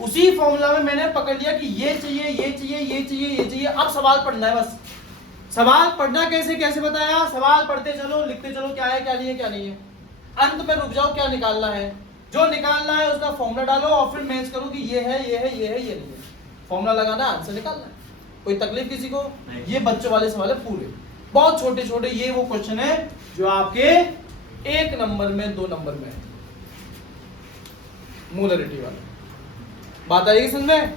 उसी फॉर्मूला में मैंने पकड़ लिया कि ये चाहिए ये चाहिए ये चाहिए ये चाहिए। अब सवाल पढ़ना है बस। सवाल पढ़ना कैसे बताया, सवाल पढ़ते चलो लिखते चलो क्या है क्या नहीं है क्या नहीं है, अंत में रुक जाओ क्या निकालना है, जो निकालना है उसका फॉर्मूला डालो और फिर मैच करो कि ये है ये है ये है ये नहीं है। फॉर्मूला लगाना आंसर निकालना है, कोई तकलीफ किसी को? ये बच्चों वाले सवाल है पूरे, बहुत छोटे छोटे। ये वो क्वेश्चन है जो आपके 1 नंबर में 2 नंबर में मोलरिटी वाला। बात आ रही है समझ में?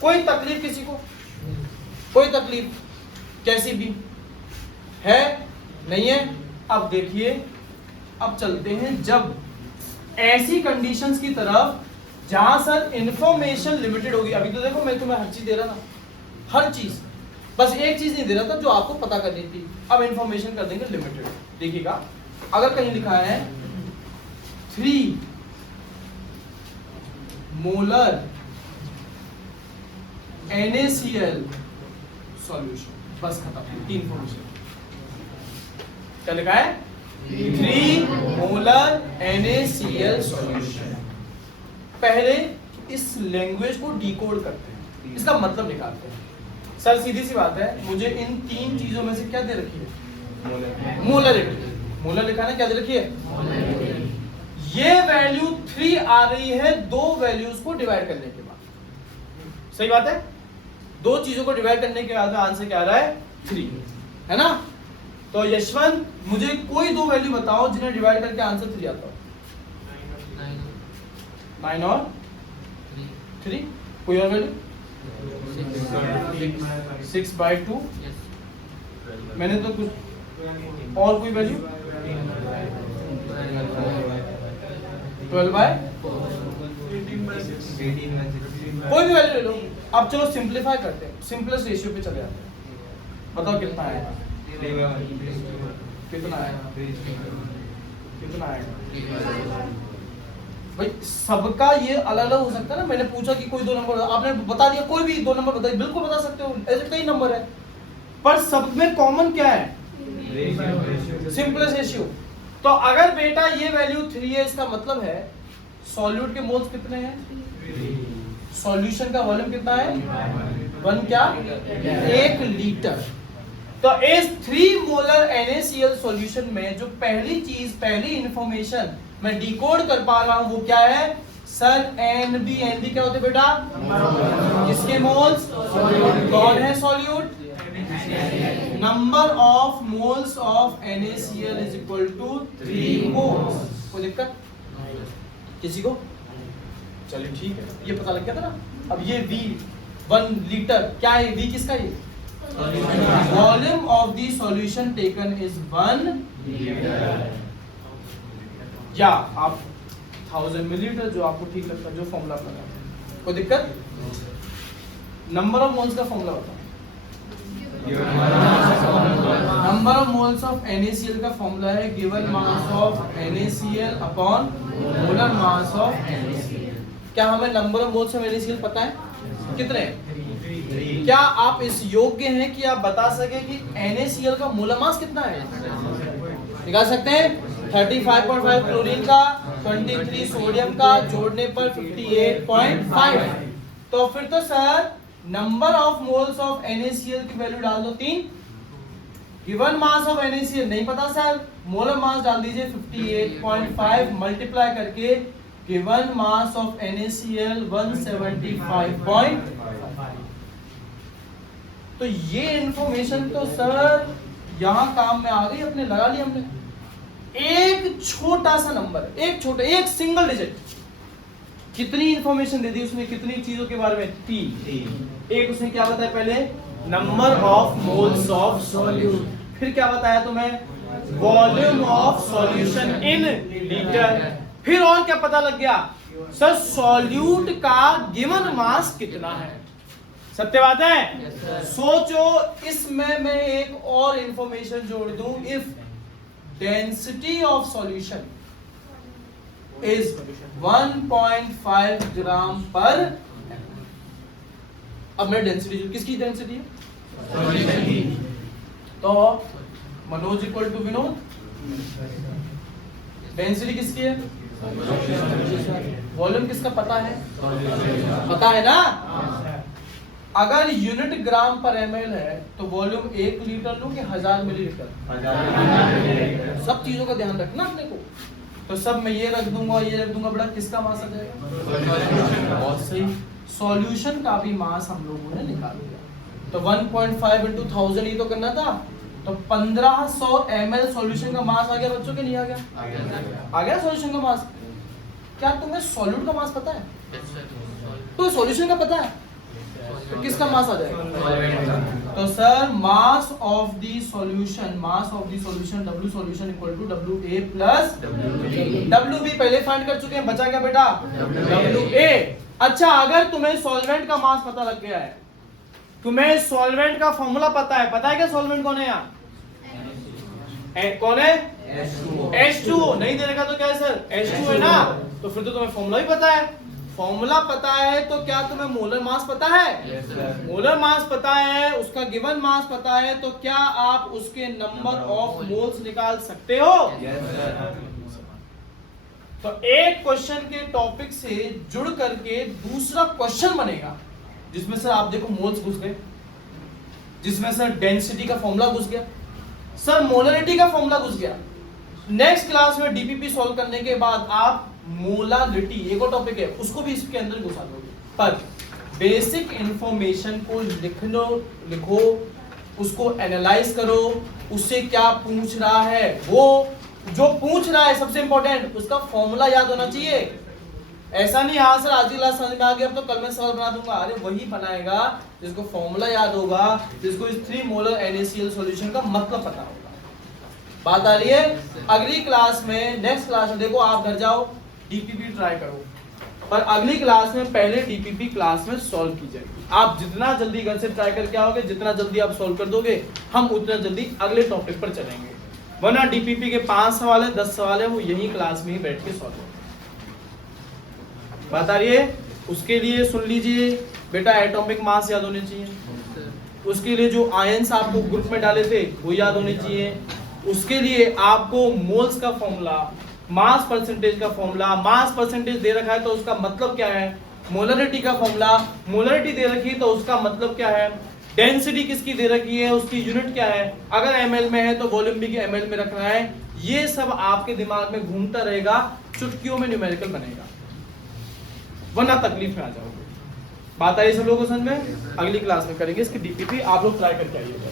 कोई तकलीफ किसी को? कोई तकलीफ कैसी भी है नहीं है? अब देखिए, अब चलते हैं जब ऐसी कंडीशंस की तरफ जहां सर इंफॉर्मेशन लिमिटेड होगी। अभी तो देखो मैं तुम्हें हर चीज दे रहा था, हर चीज, बस एक चीज नहीं दे रहा था जो आपको पता करनी थी। अब इंफॉर्मेशन कर देंगे लिमिटेड। देखिएगा, अगर कहीं लिखा है 3 मोलर NaCl सॉल्यूशन, बस खत्म, 3 इंफॉर्मेशन। क्या लिखा है 3 मोलर NaCl सॉल्यूशन। पहले इस लैंग्वेज को डिकोड करते हैं, इसका मतलब निकालते हैं। सर सीधी सी बात है, मुझे इन 3 चीजों में से क्या दे रखी है मोलरिटी। मोलर लिखा है क्या दे रखी है, ये वैल्यू 3 आ रही है 2 वैल्यूज को डिवाइड करने के बाद। सही बात है, 2 चीजों को डिवाइड करने के बाद आंसर क्या आ रहा है 3, है ना? तो यशवंत मुझे कोई 2 वैल्यू बताओ जिन्हें डिवाइड करके आंसर 3 आता हो। 9 और 3, कोई और वैल्यू 6/2। मैंने तो कुछ और कोई वैल्यू 12/4, कोई भी वैल्यू ले लो। अब चलो सिंपलीफाई करते हैं, सिंपलेस्ट रेशियो पे चले जाते हैं। बताओ कितना आएगा, कितना आएगा, कितना आएगा भाई? सबका ये अलग अलग हो सकता है ना। मैंने पूछा कि कोई 2 नंबर, आपने बता दिया कोई भी 2 नंबर बताइए, बिल्कुल बता सकते हो, ऐसे कई नंबर है, पर सब में कॉमन क्या है सिंपलेस्ट रेशियो। तो अगर बेटा ये वैल्यू 3 है, इसका मतलब है सॉल्यूट के मोल्स कितने हैं, सॉल्यूशन का वॉल्यूम कितना है 1 क्या 1 लीटर। तो इस 3 मोलर NaCl सॉल्यूशन में जो पहली चीज, पहली इंफॉर्मेशन मैं डिकोड कर पा रहा हूं वो क्या है सर, NB क्या होते बेटा, किसके मोल्स, कौन है solute, number of moles of NaCl is equal to 3 moles. कोई दिक्कत किसी को? चलिए ठीक है, ये पता लग गया था ना। अब ये V 1 लीटर क्या है, V किसका है, volume of the solution taken is 1 litre, या आप 1000 मिलीलीटर, जो आपको ठीक लगता है, जो फॉर्मूला अपना। कोई दिक्कत? नंबर ऑफ मोल्स का फॉर्मूला बताओ। Number of moles of NaCl का फॉर्मूला है given mass of NaCl upon molar mass of NaCl। क्या हमें number of moles of NaCl पता है कितने? क्या आप इस योग्य हैं कि आप बता सके कि NaCl का मोलर मास कितना है? निकाल सकते हैं। 35.5 क्लोरीन का, 23 सोडियम का, जोड़ने पर 58.5 है। तो फिर तो sir number of moles of NaCl की वैल्यू डाल दो 3, गिवन मास ऑफ NaCl नहीं पता सर, मोलर मास डाल दीजिए 58.5 मल्टीप्लाई करके गिवन मास ऑफ NaCl 175. तो ये इंफॉर्मेशन तो सर यहां काम में आ गई, अपने लगा लिया हमने। एक छोटा सा नंबर, एक सिंगल डिजिट कितनी इंफॉर्मेशन दे दी उसने, कितनी चीजों के बारे में? 3। एक उसने क्या बताया पहले? Number of moles of solute. फिर क्या बताया तुम्हें? Volume of solution in litre. फिर और क्या पता लग गया सर? सॉल्यूट का गिवन मास कितना है। सत्य बात है? सोचो, इसमें मैं एक और इंफॉर्मेशन जोड़ दूं। If density of solution is 1.5 gram per, अब मैं डेंसिटी, किसकी डेंसिटी है? तो Manoj equal to Vinod, density किसकी है? वॉल्यूम किसका पता है? पता है ना? अगर यूनिट ग्राम पर ml है तो वॉल्यूम 1 लीटर लूं कि 1000 मिलीलीटर? सब चीजों का ध्यान रखना अपने को। तो सब मैं ये रख दूंगा, ये रख दूंगा, बड़ा किसका मास आ जाएगा? बहुत सही, सॉल्यूशन का भी मास हम लोगों ने निकाल लिया। तो 1.5 into 1000 ही तो करना था। तो 1500 ml सॉल्यूशन का मास आ गया बच्चों के? नहीं आ गया? आ गया सॉल्यूशन का मास। क्या तुम्हें सॉल्यूट का मास पता है? तो सॉल्यूशन का पता है, तो किसका मास आ जाएगा? तो sir mass of the solution, W solution equal to WA plus WB पहले फाइंड कर चुके हैं, बचा क्या बेटा? WA। अच्छा, अगर तुम्हें सॉल्वेंट का मास पता लग गया है, तुम्हें सॉल्वेंट का फॉर्मूला पता है क्या सॉल्वेंट कौन है यहाँ? कौन है? H2O। नहीं देने का तो क्या है सर? H2 है ना? तो फिर तो तुम्हें फॉर्मूला ही पता है। फॉर्मूला पता है तो क्या तुम्हें मोलर मास पता है? मोलर मास पता है, उसका गिवन मास पता है, तो क्या आप उसके नंबर ऑफ मोल्स निकाल सकते हो? तो एक क्वेश्चन के टॉपिक से जुड़ करके दूसरा क्वेश्चन बनेगा, जिसमें सर आप देखो मोल्स घुस गए, जिसमें सर डेंसिटी का फॉर्मूला घुस गया, सर मोलरिटी का फॉर्मूला घुस गया। नेक्स्ट क्लास में डीपीपी सॉल्व करने के बाद आप मोलारिटी, एक और टॉपिक है, उसको भी इसके अंदर घुसा दोगे। पर बेसिक इंफॉर्मेशन को लिखो, उसको एनालाइज करो, उससे क्या पूछ रहा है, वो जो पूछ रहा है सबसे इंपॉर्टेंट, उसका फॉर्मूला याद होना चाहिए। ऐसा नहीं हाँ सर आज की क्लास समझ में आ गया अब तो कल मैं सवाल बना दूंगा। अरे वही बनाएगा जिसको फॉर्मूला याद होगा, जिसको इस 3 मोलर NaCl सॉल्यूशन का मतलब पता होगा। बात आ रही है? अगली क्लास में, नेक्स्ट क्लास में देखो, आप घर जाओ डीपीपी ट्राई करो, पर अगली क्लास में पहले डीपीपी क्लास में सॉल्व की जाएगी। आप जितना जल्दी घर से ट्राई करके आओगे, जितना जल्दी आप सॉल्व कर दोगे, हम उतना जल्दी अगले टॉपिक पर चलेंगे। वरना डीपीपी के 5 सवाल है, 10 सवाल है, वो यही क्लास में ही बैठ के सॉल्व होंगे। बात आ रही है? उसके लिए सुन लीजिए बेटा, एटॉमिक मास याद होने चाहिए, उसके लिए जो आयंस आपको ग्रुप में डाले थे वो याद होने चाहिए, उसके लिए आपको मोल्स का फॉर्मूला, मास परसेंटेज का फॉर्मूला, मास परसेंटेज दे रखा है तो उसका मतलब क्या है, मोलरिटी का फॉर्मूला, मोलरिटी दे रखी है तो उसका मतलब क्या है, डेंसिटी किसकी दे रखी है, उसकी यूनिट क्या है, अगर ml में है तो वॉल्यूम भी ml में रखना है। ये सब आपके दिमाग में घूमता रहेगा, चुटकियों में न्यूमेरिकल बनेगा, वरना तकलीफ में आ जाओगे। बात आई सब लोगों को समझ में? अगली क्लास में करेंगे इसकी डीपीपी, आप लोग ट्राई करके आइएगा।